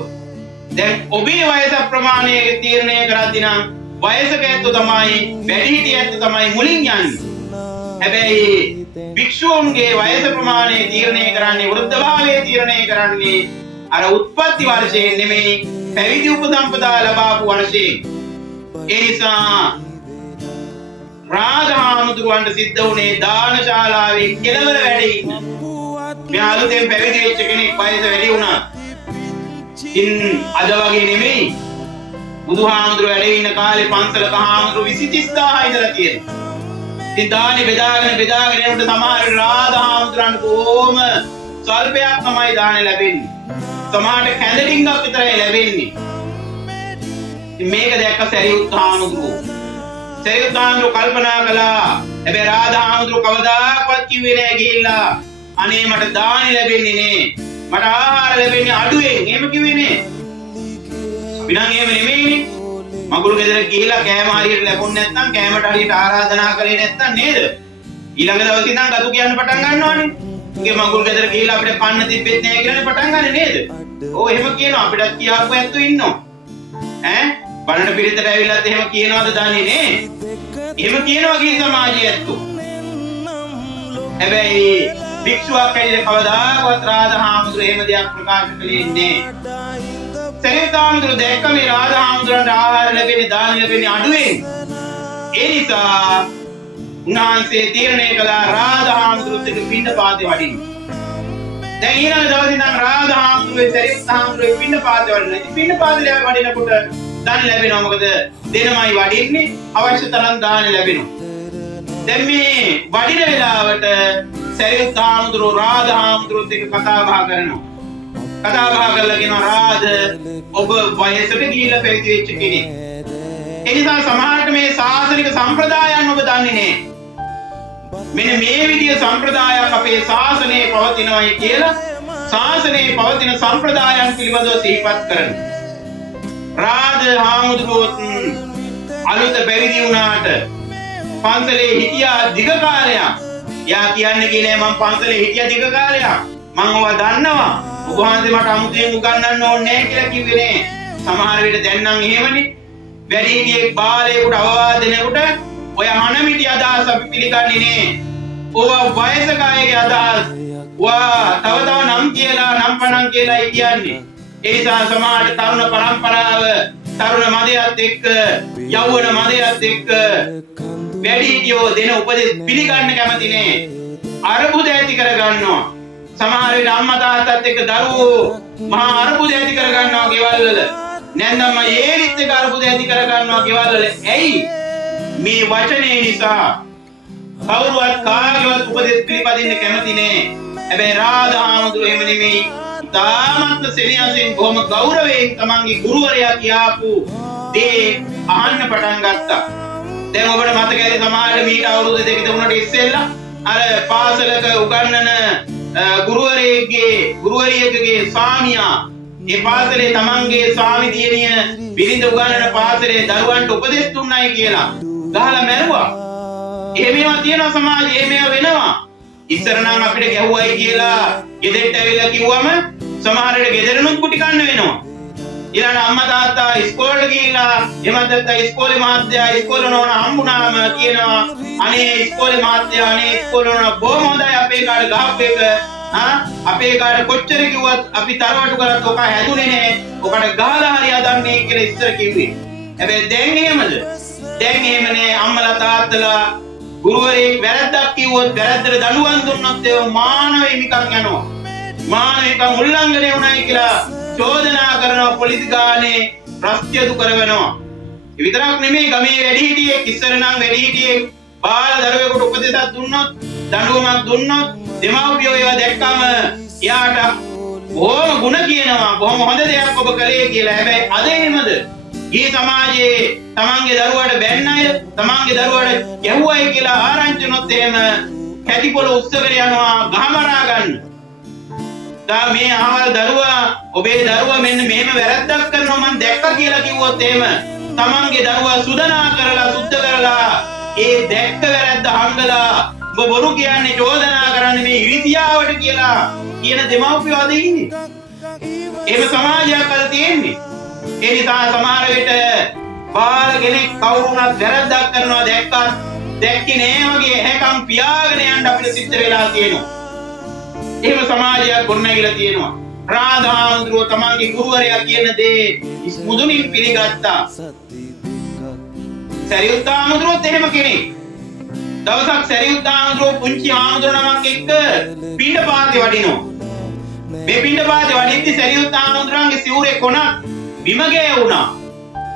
දැන් ඔබේ වයස ප්‍රමාණය තීරණය කරද්දී නම් වයසක ඇත්තෝ තමයි, වැඩිහිටිය ඇත්තෝ තමයි මුලින් යන්නේ. හැබැයි භික්ෂූන්ගේ වයස ප්‍රමාණය තීරණය කරන්නේ වෘද්ධභාවය තීරණය කරන්නේ අර උත්පත්ති වර්ෂයෙන් නෙමෙයි පැවිදි උපසම්පදා ලබාපු වර්ෂයෙන්. ඒ නිසා රාජහාමුදුරුවන්ට සිද්ධ වුණේ දානශාලාවේ කෙළවර වැඩ ඉන්න. මේ අලුතෙන් පැවිදි වෙච්ච කෙනෙක් වයස වැඩි වුණා. ඉන් අද වගේ නෙමෙයි. බුදුහාමුදුරුවෝ වැඩ ඉන්න කාලේ පන්සලක හාමුදුරුවෝ 20000 ඉඳලා තියෙනවා. ඉතින් දානි බෙදාගෙන යනකොට සමහර රාජහාමුදුරන්ට බොහොම ස්වල්පයක් තමයි දාන ලැබෙන්නේ. සමහරට කැඳලින්ගක් විතරයි ලැබෙන්නේ. ඉතින් මේක දැක්ක සරියුත් හාමුදුරුවෝ. සරියුත් හාමුදුරුවෝ කල්පනා කළා. හැබැයි රාජහාමුදුරුවෝ කවදාකවත් කිව්වේ නෑ ගිහිල්ලා අනේ මට දානි ලැබෙන්නේ නේ. මට ආහාර ලැබෙන්නේ අඩුවෙන්. එහෙම කිව්වේ නේ. අපි නම් එහෙම නෙමෙයිනේ. මගුල් ගෙදර ගිහිලා කෑම හරියට ලැබුණ නැත්නම් කෑමට හරියට ආරාධනා කළේ නැත්නම් නේද? ඊළඟ දවසේ ඉඳන් ගතු කියන්න පටන් ගන්නවානේ. උගේ මගුල් ගෙදර ගිහිලා අපිට කන්න තිබෙන්නේ නැහැ කියලානේ පටන් ගන්නෙ නේද? ඔව් එහෙම කියනවා අපිටත් කියාපු ඇත්තෝ ඉන්නවා. ඈ බණට පිළිතට ඇවිල්ලාත් එහෙම කියනවාද දන්නේ නේ? එහෙම කියනවා කී සමාජයේ ඇත්තෝ. හැබැයි භික්ෂුවක් ඇවිල්ලා කවදාකවත් රාජහාමුදුරුවෝ එහෙම දෙයක් ප්‍රකාශ කළේ නැහැ. සරියුත්හාමුදුරු දැක්ක මේ රාජහාමුදුරන්ට ආහාර ලැබෙන්නේ දාන ලැබෙන්නේ අඩුවෙන්. ඒ නිසා උන්වහන්සේ තීරණය කළා රාජහාමුදුරුත් එක්ක පින්නපාතේ වඩින්න. දැන් ඊළඟ දවසේ ඉඳන් රාජහාමුදුරුවේ සරියුත්හාමුදුරුවේ පින්නපාතේ වඩිනවා. ඉතින් පින්නපාතේ වඩිනකොට දාන ලැබෙනවා. මොකද දෙනමයි වඩින්නේ අවශ්‍ය තරම් දාන ලැබෙනවා. දැන් මේ වඩින වෙලාවට සරියුත්හාමුදුරු රාජහාමුදුරුත් එක්ක කතා බහ කරනවා. කතා බහ කරලා කියනවා රාජ ඔබ වයසට ගිහිල්ලා පැවිදි වෙච්ච කෙනෙක්. ඒ නිසා සමහරට මේ ශාසනික සම්ප්‍රදායන් ඔබ දන්නේ නැහැ. මෙන්න මේ විදිය සම්ප්‍රදායක් අපේ ශාසනයේ පවතිනවායි කියලා ශාසනයේ පවතින සම්ප්‍රදායන් පිළිබඳව සිහිපත් කරනවා. රාජ හාමුදුරුවෝ අලුත පැවිදි වුණාට පන්සලේ හිටියා දිග කාලයක්. යා කියන්නේ කියන්නේ මම පන්සලේ හිටියා දිග කාලයක්. මම ඔවා දන්නවා. ඔබ වහන්සේ මට අමුතුවෙන් උගන්වන්න ඕනේ නැහැ කියලා කිව්වේ නේ. සමහර විට දැන් නම් එහෙමනේ. වැඩිහිටියෙක් බාලයෙකුට අවවාද දෙනකොට ඔය හනමිටි අදහස් අපි පිළිගන්නේ නේ. ඕවා වයසක අයගේ අදහස්. තව නම් කියලා නම් පණන් කියලා කියන්නේ. ඒ නිසා සමාජ තරුණ පරම්පරාව තරුණ මදයත් එක්ක යෞවන මදයත් එක්ක වැඩිහිටියෝ දෙන උපදෙස් පිළිගන්න කැමති නේ. අරුබුද ඇති කර ගන්නවා. සමහර විට අම්මා තාත්තත් එක්ක දරුවෝ මහා අරුබුද ඇති කර ගන්නවා ගෙවල් වල. නැන්දම්ම ඒලිත් එක්ක අරුබුද ඇති කර ගන්නවා ගෙවල් වල. ඇයි? මේ වචනේ නිසා කවුරුවත් කාගේවත් උපදෙස් පිළිපදින්න කැමති නෑ. හැබැයි රාජහාමුදුරුවෝ එහෙම නෙමෙයි. තාමත් සෙනෙහසින් බොහොම ගෞරවයෙන් තමන්ගේ ගුරුවරයා කියාපු දේ අහන්න පටන් ගත්තා. දැන් ඔබට මතක ඇති සමහර මීට අවුරුදු 2-3 ඉස්සෙල්ලා අර පාසලක උගන්වන ගුරුවරියකගේ ස්වාමියා ඒ පාසලේ තමන්ගේ ස්වාමි දියණිය බිරිඳ උගන්වන පාසලේ දරුවන්ට උපදෙස් දුන්නයි කියලා ගහලා මැරුවා. එහෙමවා තියෙනවා සමාජයේ එහෙම වෙනවා. ඉස්සර නම් අපිට ගැහුවයි කියලා ගෙදරට ඇවිල්ලා කිව්වම සමහරවිට ගෙදරනුත් කුටි කන්න වෙනවා. ඊළඟ අම්මා තාත්තා ඉස්කෝලේ ගිහිල්ලා එමත් නැත්නම් ඉස්කෝලේ මහත්තයා ඉස්කෝලේ නෝන හම්බුනාම කියනවා අනේ ඉස්කෝලේ මහත්තයා අනේ ඉස්කෝලේ නෝන බොහොම හොඳයි අපේ කාට ගහපු එක. අපේ කාට කොච්චර කිව්වත් අපි තරවටු කරත් ඔක හැදුනේ නෑ. ඔකට ගහලා හරි හදන්නේ කියලා ඉස්සර කිව්වේ. හැබැයි දැන් එහෙමද? දැන් එහෙම නෑ. අම්මලා තාත්තලා ගුරුවරයෙක් වැරද්දක් කිව්වොත් වැරද්දට දඬුවම් දුන්නොත් ඒ මානව හිමිකම් යනවා. මානව හිමිකම් උල්ලංඝනය වුණයි කියලා චෝදනා කරනවා පොලිස් ගානේ ප්‍රත්‍යතු කරවනවා. ඒ විතරක් නෙමෙයි ගමේ වැඩිහිටියෙක් ඉස්සර නම් වැඩිහිටියෙක් බාල දරුවෙකුට උපදෙසක් දුන්නොත් දඬුවමක් දුන්නොත් දෙමාපියෝ ඒවා දැක්කම එයාට බොහොම ಗುಣ කියනවා බොහොම හොඳ දෙයක් ඔබ කළේ කියලා. හැබැයි අද එහෙමද? මේ සමාජයේ තමන්ගේ දරුවාට බැන්න අය තමන්ගේ දරුවාට ගැහුවයි කියලා ආරංචි වුණොත් එහෙම කැටිපොළ උස්සගෙන යනවා ගහමරා ගන්න. දා මේ අහවල් දරුවා ඔබේ දරුවා මෙන්න මෙහෙම වැරද්දක් කරනවා මම දැක්කා කියලා කිව්වොත් එහෙම තමන්ගේ දරුවා සුදනා කරලා සුද්ධ කරලා ඒ දැක්ක වැරද්ද හංගලා ඔබ බොරු කියන්නේ චෝදනා කරන්නේ මේ ඉරිසියාවට කියලා කියන දෙමව්පියෝ අද ඉන්නේ. එහෙම සමාජයක් අද තියෙන්නේ. ඒ නිසා සමහර විට බාල කෙනෙක් කවුරුණත් වැරද්දක් කරනවා දැක්කත් දැක්කේ නෑ වගේ ඇහැකම් පියාගෙන යන්න අපිට සිද්ධ වෙලා තියෙනවා. එහෙම සමාජයක් ගොඩනැගිලා තියෙනවා. රාධාඳුරෝ තමන්ගේ ගුරුවරයා කියන දේ මුදුනින් පිළිගත්තා. සරියුත් ආමඳුරොත් එහෙම කෙනෙක්. දවසක් සරියුත් ආමඳුරෝ පුංචි ආමඳුර නමක් එක්ක පිණ්ඩපාතේ වඩිනවා. මේ පිණ්ඩපාතේ වඩිද්දි සරියුත් ආමඳුරන්ගේ සිවුරේ කොනක් බිම ගෑවුණා.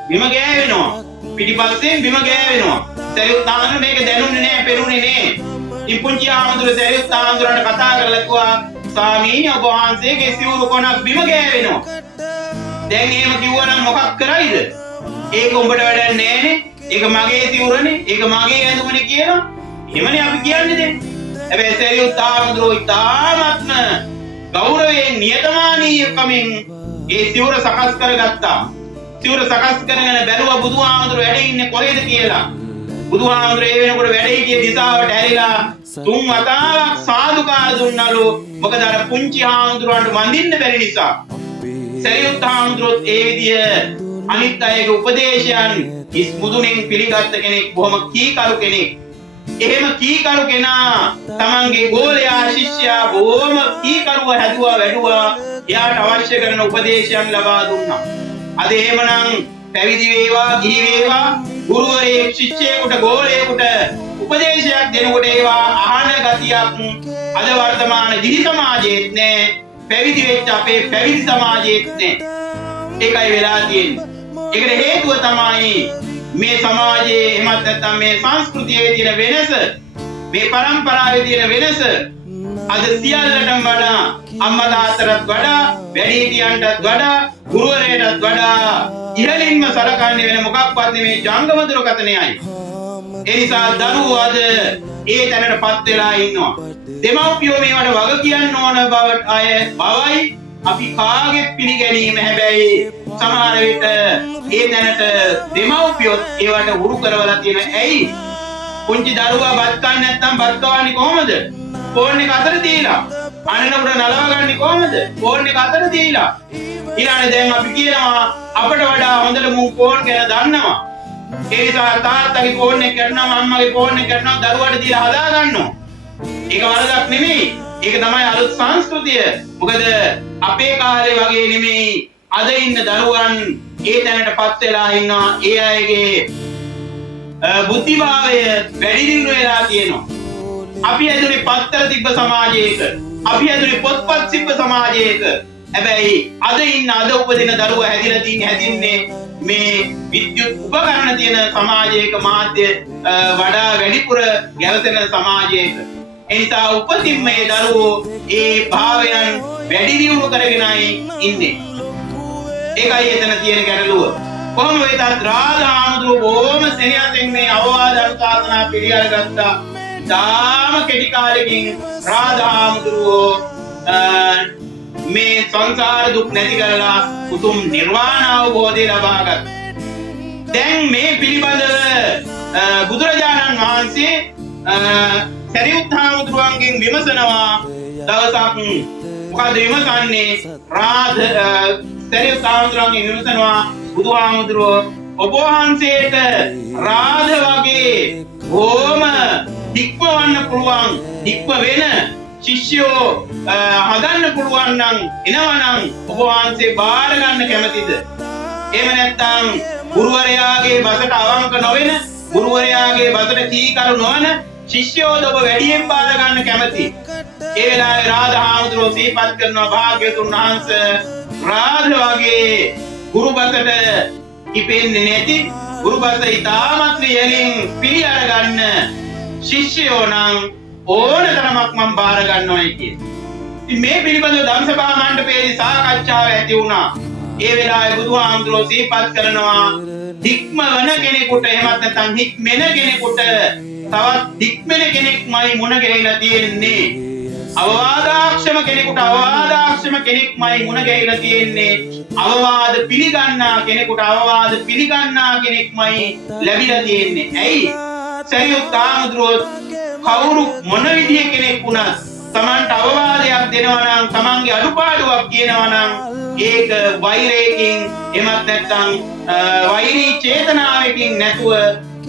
බිම ගෑවෙනවා. පිටිපස්සෙන් බිම ගෑවෙනවා. සරියුත් ආමඳුර මේක දැනුන්නේ නෑ, පෙරුනේ නෑ. ඉතින් පුංචි ආමඳුර සරියුත් ආමඳුරන්ට කතා කරලා කිව්වා, ස්වාමීනි ඔබ වහන්සේගේ සිවුරු කොනක් බිම ගෑවෙනවා. දැන් එහෙම කිව්වනම් මොකක් කරයිද? ඒක උඹට වැඩක් නෑනේ. ඒක මගේ සිවුරනේ. ඒක මගේ ඇඳුමනේ කියනවා. එහෙමනේ අපි කියන්නේ දැන්. හැබැයි සරියුත් ආමඳුරෝ ඉතාමත්ම ගෞරවයෙන් නියතමානීකමින් ඒ සිවුර සකස් කරගත්තා. සිවුර සකස් කරගෙන බැලුවා බුදුහාමුදුරුවෝ වැඩ ඉන්නේ කොහෙද කියලා. බුදුහාමුදුරුවෝ ඒ වෙනකොට වැඩ හිටිය දිශාවට හැරිලා 3 වතාවක් සාදුකාර දුන්නලු. මොකද අර පුංචි හාමුදුරුවන්ට වඳින්න බැරි නිසා. සරියුත් හාමුදුරුවෝත් ඒ විදිය අනිත් අයගේ උපදේශයන් ඉස්මුදුනෙන් පිළිගත් කෙනෙක්, බොහොම කීකරු කෙනෙක්. එහෙම කීකරු කෙනා තමන්ගේ ගෝලයා ශිෂ්‍යයා බොහොම කීකරුව හැදුවා වැඩුවා. එයාට අවශ්‍ය කරන උපදේශයන් ලබා දුන්නා. අද එහෙමනම් පැවිදි වේවා, ගිහි වේවා, ගුරුවරයෙක් ශිෂ්‍යයෙකුට ගෝලයෙකුට උපදේශයක් දෙනකොට ඒවා අහන ගතියක් අද වර්තමාන ගිහි සමාජයේත් නෑ, පැවිදි වෙච්ච අපේ පැවිදි සමාජයේත් නෑ. ඒකයි වෙලා තියෙන්නේ. ඒකට හේතුව තමයි මේ සමාජයේ එහෙමත් නැත්නම් මේ සංස්කෘතියේ තියෙන වෙනස, මේ પરම්පරාවේ තියෙන වෙනස. අද සියල්ලටම වඩා අම්මා තාත්තටත් වඩා, වැඩිහිටියන්ටත් වඩා, ගුරුවරයාටත් වඩා ඉහළින්ම සලකන්නේ වෙන මොකක්වත් නෙමේ, ජංගම දුරකථනයයි. ඒ නිසා දරුවෝ අද ඒ තැනටපත් වෙලා ඉන්නවා. දෙමව්පියෝ මේවට වග කියන්න ඕන බවයි අපි කාගෙත් පිළිගැනීම. හැබැයි සමහර විට ඒ තැනට දෙමව්පියොත් ඒවට උරු කරවලා තියෙන. ඇයි? පුංචි දරුවා බත් කන්නේ නැත්නම් බත් කවන්නේ කොහමද? ෆෝන් එක අතට දීලා. අනනකට නලවගන්නේ කොහමද? ෆෝන් එක අතට දීලා. ඊළඟට දැන් අපි කියනවා අපට වඩා හොඳට මු ෆෝන් ගැන දන්නවා. ඒ නිසා තාත්තගේ ෆෝන් එක කරනවා, අම්මගේ ෆෝන් එක කරනවා, දරුවාට දීලා හදා ගන්නවා. ඒක වරදක් නෙමෙයි. ඒක තමයි අලුත් සංස්කෘතිය. මොකද අපේ කාලේ වගේ නෙමෙයි අද ඉන්න දරුවන් ඒ තැනටපත් වෙලා ඉන්නවා. ඒ අයගේ බුද්ධිභාවය වැඩි දියුණු වෙලා තියෙනවා. අපි ඇතුලේ පත්තර තිබ්බ සමාජයක, අපි ඇතුලේ පොත්පත් තිබ්බ සමාජයක. හැබැයි අද උපදින දරුවා හැදින්නේ මේ විද්‍යුත් උපකරණ තියෙන සමාජයක, මාධ්‍ය වඩා වැඩිපුර ගැවසෙන සමාජයක. එනිසා උපතින්ම මේ දරුවෝ ඒ භාවයන් වැඩි දියුණු කරගෙනයි ඉන්නේ. ඒකයි එතන තියෙන ගැටලුව. කොහොම වෙතත් රාධාඳුරෝ බොහොම සෙනෙහසින් මේ අවවාද අනුශාසනා පිළිඅරගත්තා. තාම කෙටි කාලෙකින් රාධාඳුරෝ මේ සංසාර දුක් නැති කරලා උතුම් නිර්වාණ අවබෝධය ලබා ගත්තා. දැන් මේ පිළිබඳව බුදුරජාණන් වහන්සේ සරියුත් හාමුදුරුවන්ගෙන් විමසනවා. දවසක් මොකද විමසන්නේ? සරියුත් හාමුදුරුවන්ගෙන් විමසනවා, බුදුහාමුදුරුවෝ ඔබ වහන්සේට රාධ වගේ බොහොම හික්මවන්න පුළුවන්, හික්ම වෙන ශිෂ්‍යෝ හදන්න පුළුවන් නම් එනවනම් ඔබ වහන්සේ බාර ගන්න කැමතිද? එහෙම නැත්නම් ගුරුවරයාගේ බසට අවංක නොවන, ගුරුවරයාගේ බසට කීකරු නොවන ශිෂ්‍යෝද ඔබ වැඩියෙන් බාර ගන්න කැමති? ඒ වෙලාවේ රාධාඳුරෝ සිහිපත් කරනවා, භාග්‍යවතුන් වහන්සේ රාධ වගේ ගුරුබසට ඉපෙන්නේ නැති, ගුරුබස ඉතාමත් ඉහළින් පිළි අරගන්න ශිෂ්‍යයෝ නම් ඕන තරමක් මම බාර ගන්නවායි කියන්නේ. ඉතින් මේ පිළිබඳව ධම්සභා මණ්ඩපයේදී සාකච්ඡාව ඇති වුණා. ඒ වෙලාවේ බුදුහාමුදුරුවෝ සිහිපත් කරනවා, හික්මවන කෙනෙකුට එහෙමත් නැත්නම් හික්මෙන කෙනෙකුට තවත් හික්මෙන කෙනෙක්මයි මුණ ගැහිලා තියෙන්නේ. අවවාදාක්ෂම කෙනෙකුට අවවාදාක්ෂම කෙනෙක්මයි මුණ ගැහිලා තියෙන්නේ. අවවාද පිළිගන්නා කෙනෙකුට අවවාද පිළිගන්නා කෙනෙක්මයි ලැබිලා තියෙන්නේ. ඇයි? සරියුත් හාමුදුරුවෝ කවුරු මොන විදිහේ කෙනෙක් වුණත් තමන්ට අවවාදයක් දෙනවා නම්, තමන්ගේ අඩුපාඩුවක් කියනවා නම් ඒක වෛරයකින් එමත් නැත්නම් වෛරී චේතනාවකින් නැතුව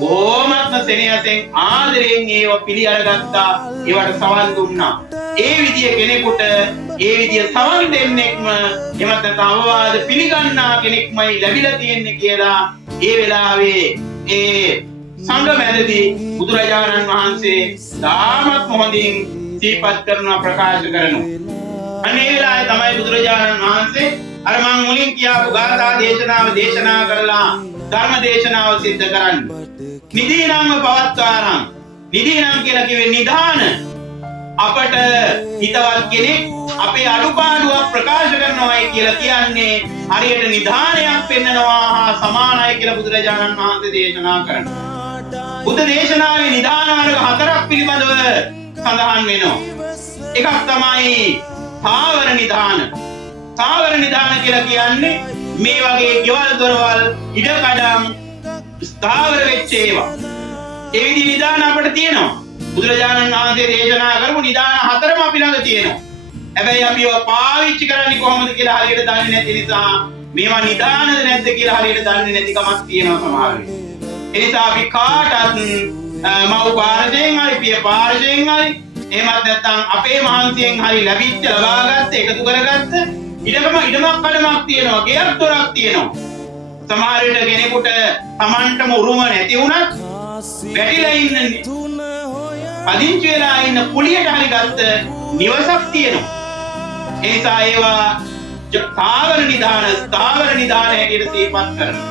බොහොමත්ම සෙනෙහසෙන් ආදරයෙන් ඒව පිළි අරගත්තා. ඒවට සවන් දුන්නා. ඒ විදිය කෙනෙකුට ඒ විදිය සවන් දෙන්නෙක්ම එමත් නැත්නම් අවවාද පිළිගන්නා කෙනෙක්මයි ලැබිලා තියෙන්නේ කියලා ඒ වෙලාවේ ඒ සංඝ මැදදී බුදුරජාණන් වහන්සේ දාමත් හොඳින් සිහිපත් කරන ප්‍රකාශ කරනවා. අනේ වෙලාවේ තමයි බුදුරජාණන් වහන්සේ අර මම මුලින් කියාපු ගාථා දේශනාව දේශනා කරලා ධර්ම දේශනාව සිද්ධ කරන්නේ. නිදීනං පවත්වාරං. නිදීනං කියලා කිව්වේ නිදාන. අපට හිතවත් කෙනෙක් අපේ අනුපාඩුවක් ප්‍රකාශ කරනවායි කියලා කියන්නේ හරියට නිදානයක් පෙන්නනවා හා සමානයි කියලා බුදුරජාණන් වහන්සේ දේශනා කරනවා. බුද්ධ දේශනාවේ නිදාන වර්ග 4ක් පිළිබඳව සඳහන් වෙනවා. එකක් තමයි ථාවර නිදාන. ථාවර නිදාන කියලා කියන්නේ මේ වගේ ගෙවල් දොරවල් ඉඩකඩම් ස්ථාවර වෙච්ච ඒවා. ඒ විදිහ නිදාන අපිට තියෙනවා. බුදුරජාණන් වහන්සේ දේශනා කරපු නිදාන 4ම අපි ළඟ තියෙනවා. හැබැයි අපි ඒවා පාවිච්චි කරන්නේ කොහොමද කියලා හරියට දන්නේ නැති නිසා මේවා නිදානද නැද්ද කියලා හරියට දන්නේ නැති කමක් තියෙනවා සමහර වෙලාවට. ඒ නිසා අපි කාටත් මව් පාර්ශවයෙන් හරි පිය පාර්ශවයෙන් හරි එහෙමත් නැත්නම් අපේ මහන්සියෙන් හරි ලැබිච්ච ලබාගත්ත එකතු කරගත්ත ඉඩමක් කඩමක් තියෙනවා, ගෙයක් දොරක් තියෙනවා. සමහර විට කෙනෙකුට Tamanටම උරුම නැති වුණත් වැටිලා ඉන්න පදිංචි වෙලා ඉන්න කුලියට හරි ගත්ත නිවසක් තියෙනවා. ඒ නිසා ඒවා ථාවර නිදාන, ස්ථාවර නිදාන හැටියට සිහිපත් කරනවා.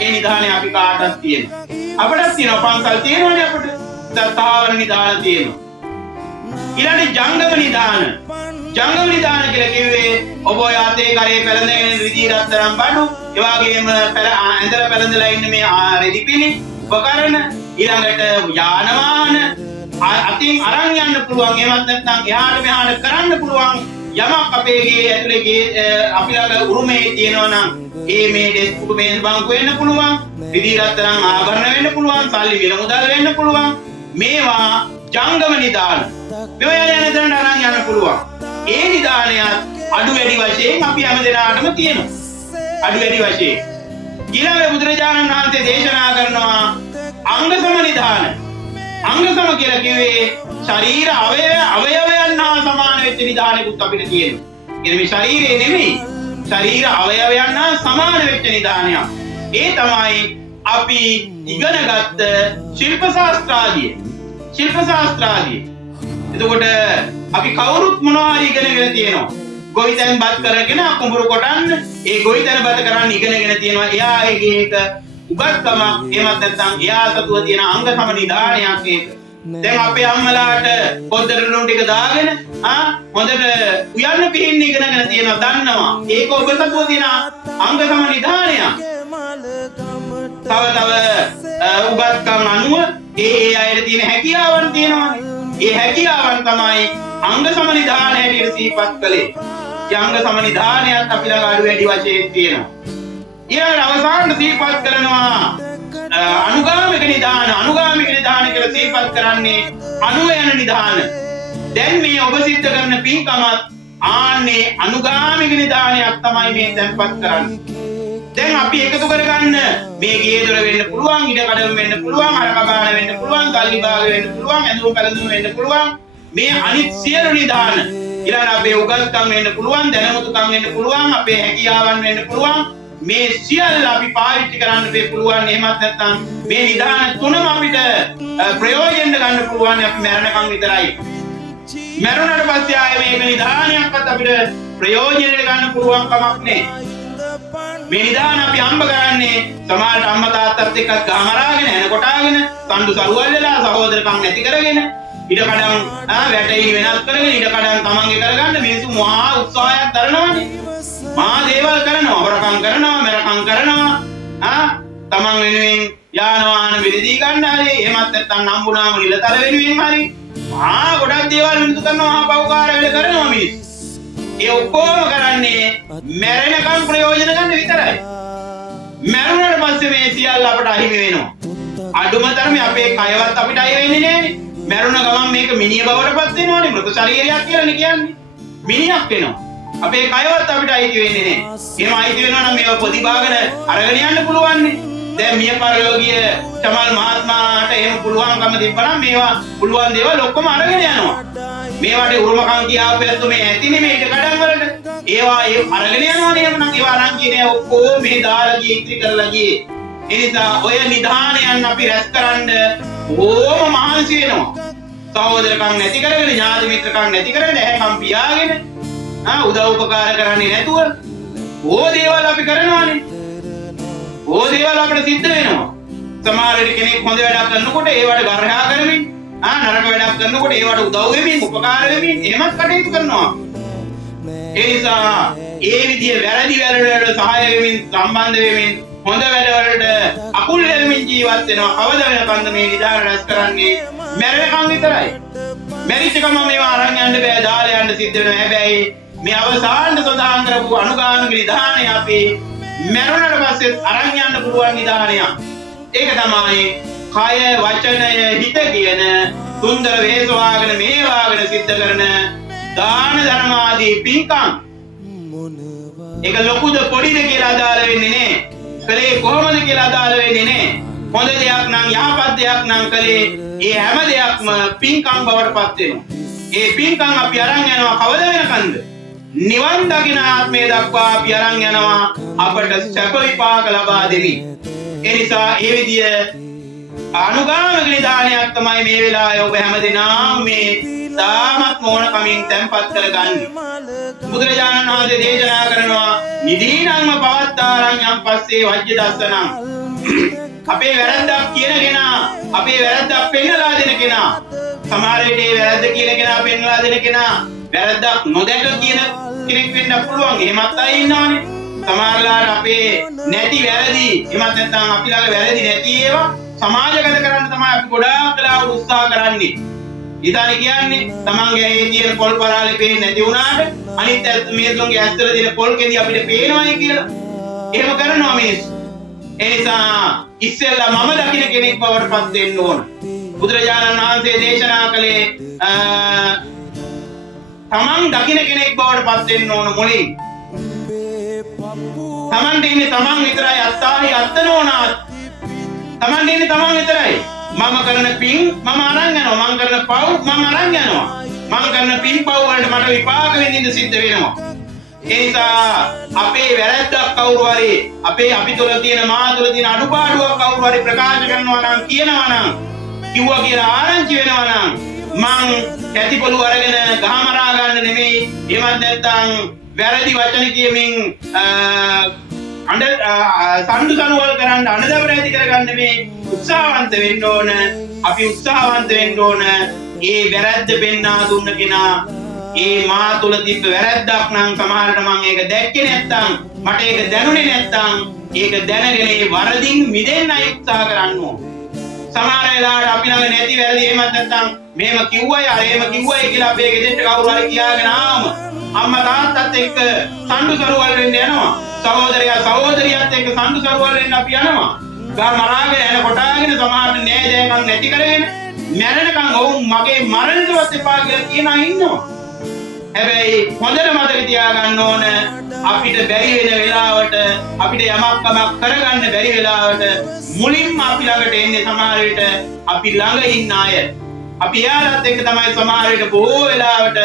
ඒ නිදානේ අපි කාටවත් තියෙනවා. අපිටත් තියෙනවා, පන්සල් තියෙනවනේ අපිට. ථාවර නිදාන තියෙනවා. ඊළඟට ජංගම නිදාන. ජංගම නිදාන කියලා කිව්වේ ඔබ ඔය අතේ කරේ පැලඳගෙන රිදී රත්තරන් බඩු, ඒ වගේම ඇඳලා පැලඳලා ඉන්න මේ රෙදි පිළි, උපකරණ, ඊළඟට යාන වාහන අතින් අරන් යන්න පුළුවන්. එහෙමත් නැත්නම් එහාට මෙහාට කරන්න පුළුවන් යමක් අපේ ගේ ඇතුලේ අපි ළඟ උරුමේ තියෙනවා නම් ඒ මේ ඩෙස්ක් කුටු මේස් බංකු වෙන්න පුළුවන්, රිදී රත්තරන් ආභරණ වෙන්න පුළුවන්, සල්ලි මිල මුදල් වෙන්න පුළුවන්. මේවා ජංගම නිදාන. මේවා යන දරන අරන් යන්න පුළුවන්. ඒ නිදානයත් අඩු වැඩි වශයෙන් අපි හැම දෙනාටම තියෙනවා. අඩු වැඩි වශයෙන්. ඊළඟ බුදුරජාණන් වහන්සේ දේශනා කරනවා අංග සම නිදාන. අංග සම කියලා කිව්වේ ශරීර අවයවයන් හා සමාන වෙච්ච නිදානෙකුත් අපිට තියෙනවා. කියන්නේ මේ ශරීරේ නෙමෙයි, ශරීර අවයවයන් හා සමාන වෙච්ච නිදානයක්. ඒ තමයි අපි ඉගෙනගත්ත ශිල්ප ශාස්ත්‍රාදිය. ශිල්ප ශාස්ත්‍රාදිය. එතකොට අපි කවුරුත් මොනවා හරි ඉගෙනගෙන තියෙනවා. ගොවිතැන් බත් කරගෙන කුඹුරු කොටන්න, ඒ ගොවිතැන බත් කරන්න ඉගෙනගෙන තියෙනවා. එයා ඒක උගත්කමක්. එහෙමත් නැත්නම් එයා සතුව තියෙන අංග සම නිදානයක් ඒක. දැන් අපේ අම්මලාට පොද්දට ලුණු ටික දාගෙන හොඳට උයන්න පිහින්න ඉගෙනගෙන තියෙනවා, දන්නවා. ඒක ඔබ සතුව තියෙන අංග සම නිදානයක්. තව උගත්කම් අනුව ඒ අයට තියෙන හැකියාවන් තියෙනවා. ඒ හැකියාවන් තමයි අංග සම නිදාන හැටියට සිහිපත් කළේ. ඒ අංග සම නිදානයත් අපි ළඟ අඩු වැඩි වශයෙන් තියෙනවා. ඊළඟට අවසාන සිහිපත් කරනවා අනුගාමික නිදාන. අනුගාමික නිදාන කියලා සිහිපත් කරන්නේ අනුව යන නිදාන. දැන් මේ ඔබ සිද්ධ කරන පින්කමත් ආන්නේ අනුගාමික නිදානයක් තමයි මේ දැන්පත් කරන්නේ. දැන් අපි එකතු කරගන්න මේ ගේ දොර වෙන්න පුළුවන්, ඉඩ කඩම් වෙන්න පුළුවන්, අරකබාන වෙන්න පුළුවන්, කල්ලි භාග වෙන්න පුළුවන්, ඇඳුම් පැළඳුම් වෙන්න පුළුවන්. මේ අනිත් සියලු නිදාන ඊළඟ අපේ උගත්කම් වෙන්න පුළුවන්, දැනුමතුකම් වෙන්න පුළුවන්, අපේ හැකියාවන් වෙන්න පුළුවන්. මේ සියල්ල අපි පාවිච්චි කරන්න පුළුවන්. එහෙමත් නැත්නම් මේ නිදාන තුනම අපිට ප්‍රයෝජන ගන්න පුළුවන් අපි මරණකම් විතරයි. මරුණට පස්සේ ආයේ මේක නිදානයක්වත් අපිට ප්‍රයෝජනෙට ගන්න පුළුවන් කමක් නැහැ. මේ නිදාන අපි හම්බ කරන්නේ සමහරට අම්මා තාත්තත් එක්ක ගහමරාගෙන එන කොටාගෙන සම්ඩු සරුවල් වෙලා සහෝදරකම් නැති කරගෙන ඉඩ කඩම් වැටෙයි වෙනස් කරගෙන ඉඩ කඩම් තමන්ගේ කරගන්න මිනිස්සු මහා උත්සාහයක් දරනවානේ. මහා දේවල් කරනවා, හොරකම් කරනවා, මෙරකම් කරනවා. තමන් වෙනුවෙන් යාන වාහන විරදී ගන්න හරි, එහෙමත් නැත්නම් නම්බුනාම නිලතර වෙනුවෙන් හරි ගොඩක් දේවල් මිනිස්සු කරනවා, පව්කාර වැඩ කරනවා මිනිස්සු. ඒ ඔක්කොම කරන්නේ මැරෙනකම් ප්‍රයෝජන ගන්න විතරයි. මැරුණාට පස්සේ මේ සියල්ල අපට අහිමි වෙනවා. අඩුම තරමේ අපේ කයවත් අපිට අහිමි වෙන්නේ නෑනේ. මැරුණ ගමන් මේක මිනිහ බවටපත් වෙනවනේ. මృత ශරීරයක් කියලානේ කියන්නේ. මිනිහක් වෙනවා. අපේ කයවත් අපිට අයිති වෙන්නේ නෑ. එහෙම අයිති වෙනවා නම් මේවා ප්‍රතිභාගන අරගෙන යන්න පුළුවන්නේ. දැන් මිය පරලෝකීය චමල් මහත්මයාට එහෙම පුළුවන්කම තිබ්බනම් මේවා පුළුවන් දේවල් ඔක්කොම අරගෙන යනවා. මේවට උරුමකම් කියාපැත්තු මේ ඇතිනේ මේ ඉඩ කඩන් වලට. ඒවා ඒ අරගෙන යනවා නේද? නම් ඒවා අරන් කියන්නේ ඔක්කොම මේ දාලා ගියේ ඉතිරි කරලා ගියේ. ඒ නිසා ඔය නිධානයන් අපි රැස්කරන්න ඕම මහන්සි වෙනවා. සහෝදරකම් නැති කරගෙන ඥාති මිත්‍රකම් නැති කරගෙන ඇහැකම් පියාගෙන උදව් උපකාර කරන්නේ නැතුව ඕ දේවල් අපි කරනවානේ. ඕ දේවල් අපිට සිද්ධ වෙනවා. සමහර කෙනෙක් හොඳ වැඩක් කරනකොට ඒවට ගර්හා කරමින් නරක වැඩක් කරනකොට ඒවට උදව් වෙමින් උපකාර වෙමින් එහෙමත් කටයුතු කරනවා. ඒ නිසා ඒ විදිය වැරදි වැඩවලට සහාය වෙමින් සම්බන්ධ වෙමින් හොඳ වැඩවලට අකුල් හෙලමින් ජීවත් වෙනවා. කවද වෙනකන්ද මේ නිදාන රැස් කරන්නේ? මැරෙනකන් විතරයි. මැරිච්ච ගමන් මේවා අරන් යන්න බෑ, දාලා යන්න සිද්ධ වෙනවා. හැබැයි මේ අවසාන සදාන් කරපු අනුගාමික නිදානය අපි මැරුණට පස්සේ අරන් යන්න පුළුවන් නිදානයක්. ඒක තමයි කය වචනය හිත කියන සුන්දර වේස වාගෙන මේ වාගෙන සිද්ධ කරන දාන ධර්ම ආදී පින්කම්. ඒක ලොකුද පොඩිද කියලා අදාළ වෙන්නේ නැහැ. කලේ කොහොමද කියලා අදාළ වෙන්නේ නැහැ. හොඳ දෙයක් නම් යහපත් දෙයක් නම් කලේ ඒ හැම දෙයක්ම පින්කම් බවට පත් වෙනවා. ඒ පින්කම් අපි අරන් යනවා කවද වෙනකන්ද? නිවන් දකින ආත්මය දක්වා අපි අරන් යනවා අපට සැප විපාක ලබා දෙමි. ඒ නිසා ඒ විදිය අනුගාමික නිදානයක් තමයි මේ වෙලාවේ ඔබ හැමදෙනාම මේ තාමත් මොන කමින් තැන්පත් කරගන්නේ. බුදුරජාණන් වහන්සේ දේශනා කරනවා නිදීනංම පවත්තාරං යම් පස්සේ වජ්‍ය දස්සනං. අපේ වැරද්දක් කියන කෙනා, අපේ වැරද්දක් පෙන්නලා දෙන කෙනා, සමහර විට ඒ වැරද්ද කියන කෙනා පෙන්නලා දෙන කෙනා වැරද්දක් නොදැක කියන කෙනෙක් වෙන්න පුළුවන්. එහෙමත් අය ඉන්නවනේ. සමහරලාට අපේ නැති වැරදි, එහෙමත් නැත්නම් අපි ළඟ වැරදි නැති ඒවා සමාජගත කරන්න තමයි අපි ගොඩාක් වෙලාවට උත්සාහ කරන්නේ. ඉතින් කියන්නේ තමන්ගේ ඒ තියෙන පොල් පරාලේ පේන්නේ නැති වුණාට අනිත් මිනිස්සුන්ගේ ඇස්වල තියෙන පොල් කෙඳි අපිට පේනවායි කියලා. එහෙම කරනවා මිනිස්සු. ඒ නිසා ඉස්සෙල්ලා මම දකින්න කෙනෙක් බවට පත් වෙන්න ඕන. බුදුරජාණන් වහන්සේ දේශනා කළේ තමන් දකින්න කෙනෙක් බවට පත් වෙන්න ඕන මුලින්. තමන් දෙන්නේ තමන් විතරයි අත්තාහි අත්තනෝනාත්. තමන් දෙන්නේ තමන් විතරයි. මම කරන පින් මම අරන් යනවා. මම කරන පව් මම අරන් යනවා. මම කරන පින් පව් වලට මට විපාක විඳින්න සිද්ධ වෙනවා. ඒ නිසා අපේ වැරැද්දක් කවුරු හරි අපි තුළ තියෙන මා තුළ තියෙන අඩුපාඩුවක් කවුරු හරි ප්‍රකාශ කරනවා නම් කියනවා නම් කිව්වා කියලා ආරංචි වෙනවා නම් මං කැටි පොළු අරගෙන ගහමරා ගන්න නෙමෙයි. එහෙමත් නැත්නම් වැරදි වචන කියමින් සම්දු සනුවල් කරන්න අනදබර ඇති කරගන්න නෙමෙයි. උත්සාහවන්ත වෙන්න ඕන. අපි උත්සාහවන්ත වෙන්න ඕන. ඒ වැරද්ද පෙන්වා දුන්න කෙනා ඒ මා තුළ තිබ්බ වැරද්දක් නම් සමහරට මම ඒක දැක්කේ නැත්තම් මට ඒක දැනුනේ නැත්තම් ඒක දැනගෙන ඒ වරදින් මිදෙන්නයි උත්සාහ කරන්න ඕන. සමහර වෙලාවට අපි ළඟ නැති වැරදි එහෙමත් නැත්තම් මේව කිව්වයි අර එහෙම කිව්වයි කියලා අපේ ගෙදරට කවුරු හරි කියාගෙන ආවම අම්මා තාත්තත් එක්ක සම්දු සරුවල් වෙන්න යනවා. සහෝදරයා සහෝදරියත් එක්ක සම්දු සරුවල් වෙන්න අපි යනවා. ගා මරාගෙන එන කොටාගෙන සමහරට නෑ දැකන් නැති කරගෙන මැරෙනකන් ඔවුන් මගේ මරණයවත් එපා කියලා කියනා ඉන්නවා. හැබැයි හොඳට මතක තියාගන්න ඕන අපිට බැරි වෙන වෙලාවට අපිට යමක් කරගන්න බැරි වෙලාවට මුලින්ම අපි ළඟට එන්නේ සමහර විට අපි ළඟ ඉන්න අය. අපි යාලත් එක්ක තමයි සමහර විට බොහෝ වෙලාවට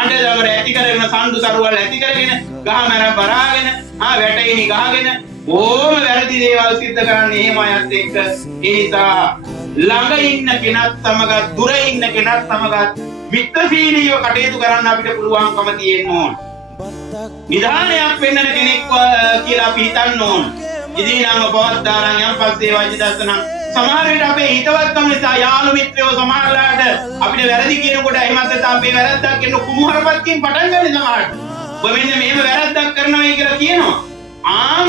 අඬදවර ඇති කරගෙන සම්දු සරුවල් ඇති කරගෙන ගහමර බරාගෙන වැටෙයිනි ගහගෙන ඕම වැරදි දේවල් සිද්ධ කරන්නේ එහෙම අයත් එක්ක. ඒ නිසා ළඟ ඉන්න කෙනත් සමග දුර ඉන්න කෙනත් සමග මිත්‍රශීලීව කටයුතු කරන්න අපිට පුළුවන්කම තියෙන්න ඕන. නිධානයක් වෙන්නන කෙනෙක් කියලා අපි හිතන්න ඕන. ඉදීනම පවත්තාරන් යම් පස්සේ වජ්‍ය දස්සනං. සමහර විට අපේ හිතවත්කම නිසා යාළු මිත්‍රයෝ සමහරලාට අපිට වැරදි කියනකොට එහෙමත් නැත්නම් අපේ වැරද්දක් කියන කුමුහරුපත්කින් පටන් ගන්න සමහරට. ඔබ මෙන්න මේව වැරද්දක් කරනවා කියලා කියනවා.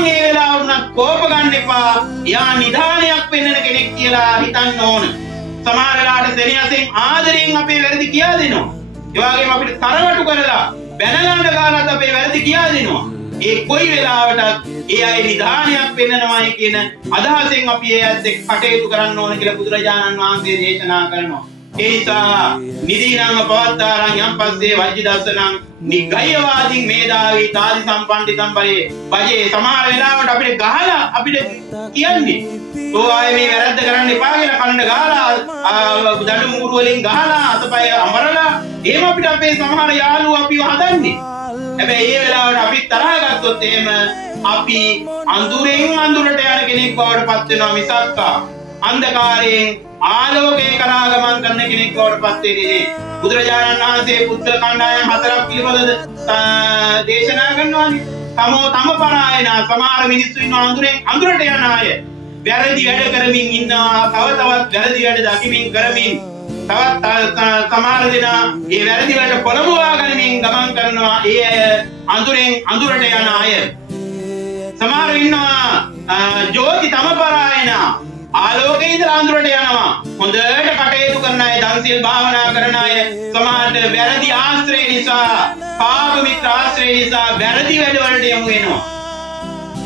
ඒ වෙලාවට උනත් කෝප ගන්න එපා. යා නිධානයක් වෙන්නන කෙනෙක් කියලා හිතන්න ඕන. සමහරලාට සෙනෙහසෙන් ආදරයෙන් අපේ වැරදි කියා දෙනවා. ඒ වගේම අපිට තරවටු කරලා බැනගන්න කාලත් අපේ වැරදි කියා දෙනවා. ඒ කොයි වෙලාවටත් ඒ අය නිධානයක් වෙන්නනවායි කියන අදහසෙන් අපි ඒ ඇත්ත කටයුතු කරන්න ඕන කියලා බුදුරජාණන් වහන්සේ දේශනා කරනවා. ඒ නිසා නිදීනං පවත්තාරං යම් පස්සේ වජ්‍ය දස්සනං නිග්ගයවාදීන් මේදාවී තාදි සම්පණ්ඩිතම් බලේ වජේ. සමහර වෙලාවට අපිට ගහලා අපිට කියන්නේ ආයේ මේ වැරද්ද කරන්න එපා කියලා කන්න ගහලා දඬු මුගුරු වලින් ගහලා අතපය අමරලා එහෙම අපිට අපේ සමහර යාළුවෝ අපිව හදන්නේ. හැබැයි ඒ වෙලාවට අපි තරහ ගත්තොත් එහෙම අපි අඳුරෙන් අඳුරට යන කෙනෙක් බවට පත් වෙනවා මිසක් අන්ධකාරයෙන් ආලෝකේ කරා ගමන් කරන කෙනෙක් බවට පත් වෙන්නේ නෑ. බුදුරජාණන් වහන්සේ පුත්‍ර කණ්ඩායම් 4ක් පිළිබඳ දේශනා කරනවානේ. තම පරායන සමහර මිනිස්සු ඉන්නවා අඳුරෙන් අඳුරට යන අය. වැරදි වැඩ කරමින් ඉන්නවා. තව තවත් වැරදි වැඩ දකිමින් කරමින් තවත් සමහර දෙනා මේ වැරදි වැඩ පොළඹවා ගනිමින් ගමන් කරනවා. ඒ අය අඳුරෙන් අඳුරට යන අය. සමහර ඉන්නවා ජෝති තම පරායන ආලෝකයේ ඉඳලා අඳුරට යනවා. හොඳට කටයුතු කරන අය, දන්සිල් භාවනා කරන අය, සමාජ වැරදි ආශ්‍රය නිසා, පාප මිත්‍ර ආශ්‍රය නිසා වැරදි වැඩ වලට යමු වෙනවා.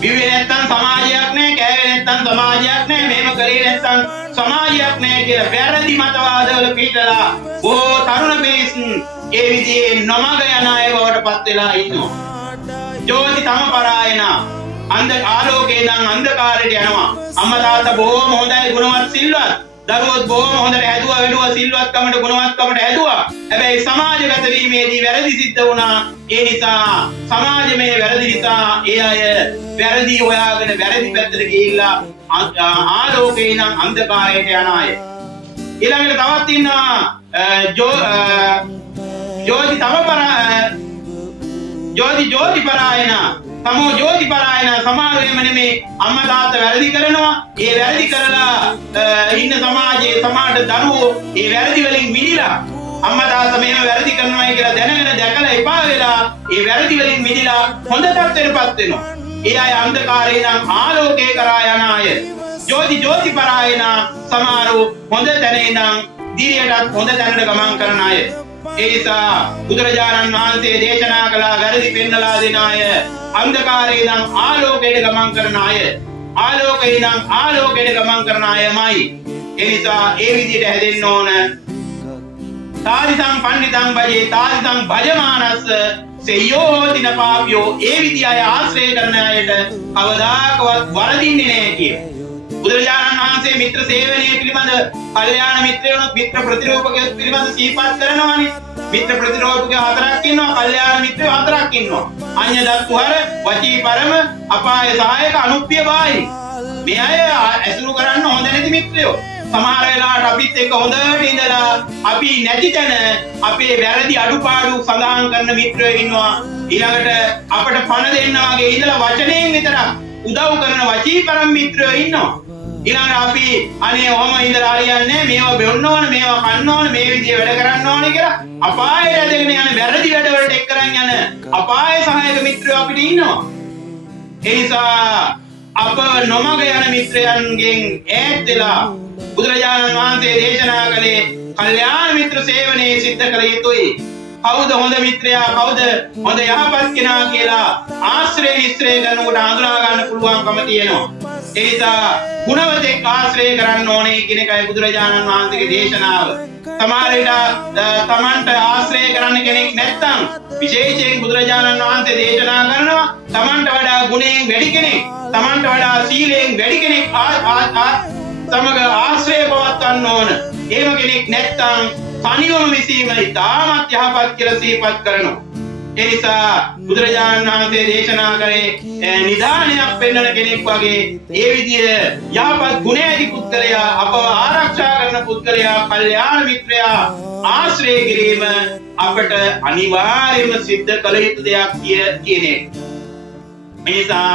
බිව්වේ නැත්තම් සමාජයක් නැහැ, කෑවේ නැත්තම් සමාජයක් නැහැ, මේව කලේ නැත්තම් සමාජයක් නැහැ කියලා වැරදි මතවාදවල පිටලා බොහෝ තරුණ පිරිස් ඒ විදිහේ නොමග යන අය බවට පත් වෙලා ඉන්නවා. ජෝති තම පරායන ආලෝකේ නම් අන්ධකාරයට යනවා. අම්මා තාත්තා බොහොම හොඳයි, ගුණවත් සිල්වත්. දරුවෝත් බොහොම හොඳට හැදුවා, වැඩුවා, සිල්වත්කමට ගුණවත්කමට හැදුවා. හැබැයි සමාජගත වීමේදී වැරදි සිද්ධ වුණා. ඒ නිසා සමාජමය වැරදි නිසා ඒ අය වැරදි හොයාගෙන වැරදි පැත්තට ගිහිල්ලා ආලෝකේ නම් අන්ධකාරයට යන අය. ඊළඟට තවත් ඉන්නවා ජෝති පරායන තමෝ ජෝති පරායන සමාජයේම නෙමේ අම්මා තාත්තා වැරදි කරනවා. ඒ වැරදි කරලා ඉන්න සමාජයේ සමාජ දරුවෝ ඒ වැරදි වලින් මිදිලා අම්මා තාත්තා මේව වැරදි කරනවායි කියලා දැනගෙන දැකලා එපා වෙලා ඒ වැරදි වලින් මිදිලා හොඳ තත්ත්වෙටපත් වෙනවා. ඒ අය අන්ධකාරේ නම් ආලෝකේ කරා යන අය. ජෝති පරායන සමහරව හොඳ තැන ඉඳන් දිරියටත් හොඳ තැනට ගමන් කරන අය. ඒ නිසා බුදුරජාණන් වහන්සේ දේශනා කළා වැරදි පෙන්නලා දෙන අය අන්ධකාරේ නම් ආලෝකයට ගමන් කරන අය. ආලෝකේ නම් ආලෝකයට ගමන් කරන අයමයි. ඒ නිසා ඒ විදිහට හැදෙන්න ඕන. තාරිතං පණ්ඩිතං භජේ තාරිතං භජමානස්ස සෙය්‍යෝ දින පාපියෝ. ඒ විදිහ අය ආශ්‍රය කරන අයට කවදාකවත් වරදින්නේ නැහැ කිය. බුදුරජාණන් වහන්සේ මිත්‍ර සේවනයේ පිළිබඳ කල්යාණ මිත්‍රයොත් මිත්‍ර ප්‍රතිරූපකයොත් පිළිබඳ සිහිපත් කරනවානේ. මිත්‍ර ප්‍රතිරූපකයෝ 4ක් ඉන්නවා, කල්යාණ මිත්‍රයෝ 4ක් ඉන්නවා. අඤ්ඤ දත්තුහර, වචී පරම, අපාය සහායක, අනුප්පිය බාහිරි. මේ අය ඇසුරු කරන්න හොඳ නැති මිත්‍රයෝ. සමහර වෙලාවට අපිත් එක්ක හොඳට ඉඳලා අපි නැති තැන අපේ වැරදි අඩුපාඩු සඳහන් කරන මිත්‍රයෝ ඉන්නවා. ඊළඟට අපට පණ දෙන්න වගේ ඉඳලා වචනයෙන් විතරක් උදව් කරන වචී පරම මිත්‍රයෝ ඉන්නවා. ඊළඟට අපි අනේ ඔහම ඉඳලා හරියන්නේ මේවා බෙන්න ඕන, මේවා කන්න ඕන, මේ විදිය වැඩ කරන්න ඕනේ කියලා අපායට ඇදගෙන යන වැරදි වැඩ වලට එක් කරන් යන අපාය සහායක මිත්‍රයෝ අපිට ඉන්නවා. ඒ නිසා අප නොමග යන මිත්‍රයන්ගෙන් ඈත් වෙලා බුදුරජාණන් වහන්සේ දේශනා කළේ කල්යාණ මිත්‍ර සේවනයේ සිද්ධ කළ යුතුයි. කවුද හොඳ මිත්‍රයා, කවුද හොඳ යහපත් කෙනා කියලා ආශ්‍රය නිස්ත්‍රය කරනකොට හඳුනා ගන්න පුළුවන්කම තියෙනවා. ඒ නිසා ගුණවතෙක් ආශ්‍රය කරන්න ඕනේ කියන එකයි බුදුරජාණන් වහන්සේගේ දේශනාව. සමහර විට තමන්ට ආශ්‍රය කරන්න කෙනෙක් නැත්නම් විශේෂයෙන් බුදුරජාණන් වහන්සේ දේශනා කරනවා තමන්ට වඩා ගුණයෙන් වැඩි කෙනෙක්, තමන්ට වඩා සීලයෙන් වැඩි කෙනෙක් සමග ආශ්‍රය පවත්වන්න ඕන. එහෙම කෙනෙක් නැත්නම් තනිවම විසීම ඉතාමත් යහපත් කියලා සිහිපත් කරනවා. ඒ නිසා බුදුරජාණන් වහන්සේ දේශනා කරේ නිදානයක් පෙන්වන කෙනෙක් වගේ ඒ විදිය යහපත් ගුණ ඇති පුද්ගලයා, අපව ආරක්ෂා කරන පුද්ගලයා, කල්යාණ මිත්‍රයා ආශ්‍රය කිරීම අපට අනිවාර්යයෙන්ම සිද්ධ කළ යුතු දෙයක් කියන එක. ඒ නිසා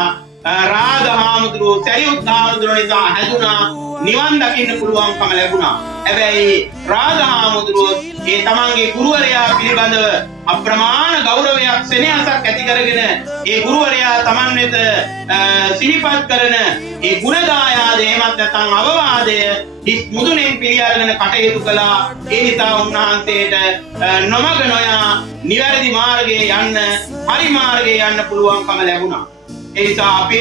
රාගහාමුදුරුවෝ සරියුත් හාමුදුරුවෝ නිසා හැදුනා නිවන් දකින්න පුළුවන්කම ලැබුණා. හැබැයි රාගහාමුදුරුවෝ ඒ තමන්ගේ ගුරුවරයා පිළිබඳව අප්‍රමාණ ගෞරවයක්, සෙනෙහසක් ඇති කරගෙන ඒ ගුරුවරයා තමන් වෙත සිහිපත් කරන ඒ ගුණදායාද එහෙමත් නැත්නම් අවවාදය මුදුනෙන් පිළි අරගෙන කටයුතු කළා. ඒ නිසා උන්වහන්සේට නොමග නොයා නිවැරදි මාර්ගයේ යන්න, හරි මාර්ගයේ යන්න පුළුවන්කම ලැබුණා. ඒ නිසා අපි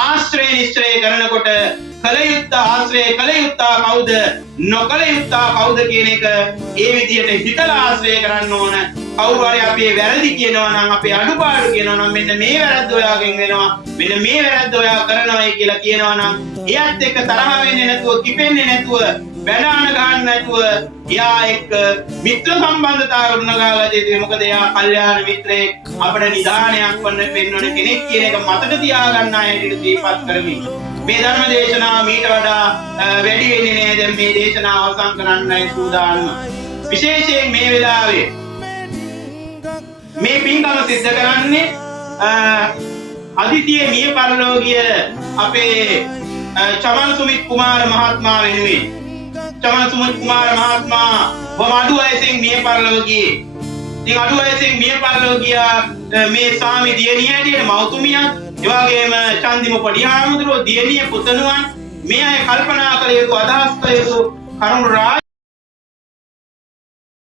ආශ්‍රය නිශ්චය කරනකොට කල යුත්තා ආශ්‍රය කල යුත්තා කවුද, නොකල යුත්තා කවුද කියන එක ඒ විදිහට හිතලා ආශ්‍රය කරන්න ඕන. කවුරු හරි අපේ වැරදි කියනවා නම් අපේ අඩුපාඩු කියනවා නම් මෙන්න මේ වැරද්ද ඔයාගෙන් වෙනවා මෙන්න මේ වැරද්ද ඔයා කරනවායි කියලා කියනවා නම් එයාත් එක්ක තරහ වෙන්නේ නැතුව කිපෙන්නේ නැතුව බැනාන ගන්න නැතුව එයා එක්ක මිත්‍ර සම්බන්ධතාවය උනගාගත්තේ මොකද එයා කල්යාණ මිත්‍රයෙක් අපේ නිදානයක් වෙන්න කෙනෙක් කියන එක මතක තියාගන්න ආයෙත් දීපත් කරමින් මේ ධර්ම දේශනාව මීට වඩා වැඩි වෙන්නේ නෑ දැන් මේ දේශනාව අවසන් කරන්නයි සූදානම් විශේෂයෙන් මේ වෙලාවේ මේ පින්කම සිද්ධ කරන්නේ අදිතියේ මිය පරලෝකීය අපේ චමන් සුමිත් කුමාර මහත්මයා වෙනුවෙන් චමන් සුමිත් කුමාර මහත්මයා වමඩු වයසින් මිය පරලෝකීය ඉතින් අඩු වයසින් මිය පරලෝකීය මේ ස්වාමි දියණිය හැටියට මෞතුමියක් ඒ වගේම චන්දිම පොඩිහාමුදුරුවෝ දියණිය පුතණුවන් මේ අය කල්පනා කළ යුතු අදහස් කළ යුතු කරුණු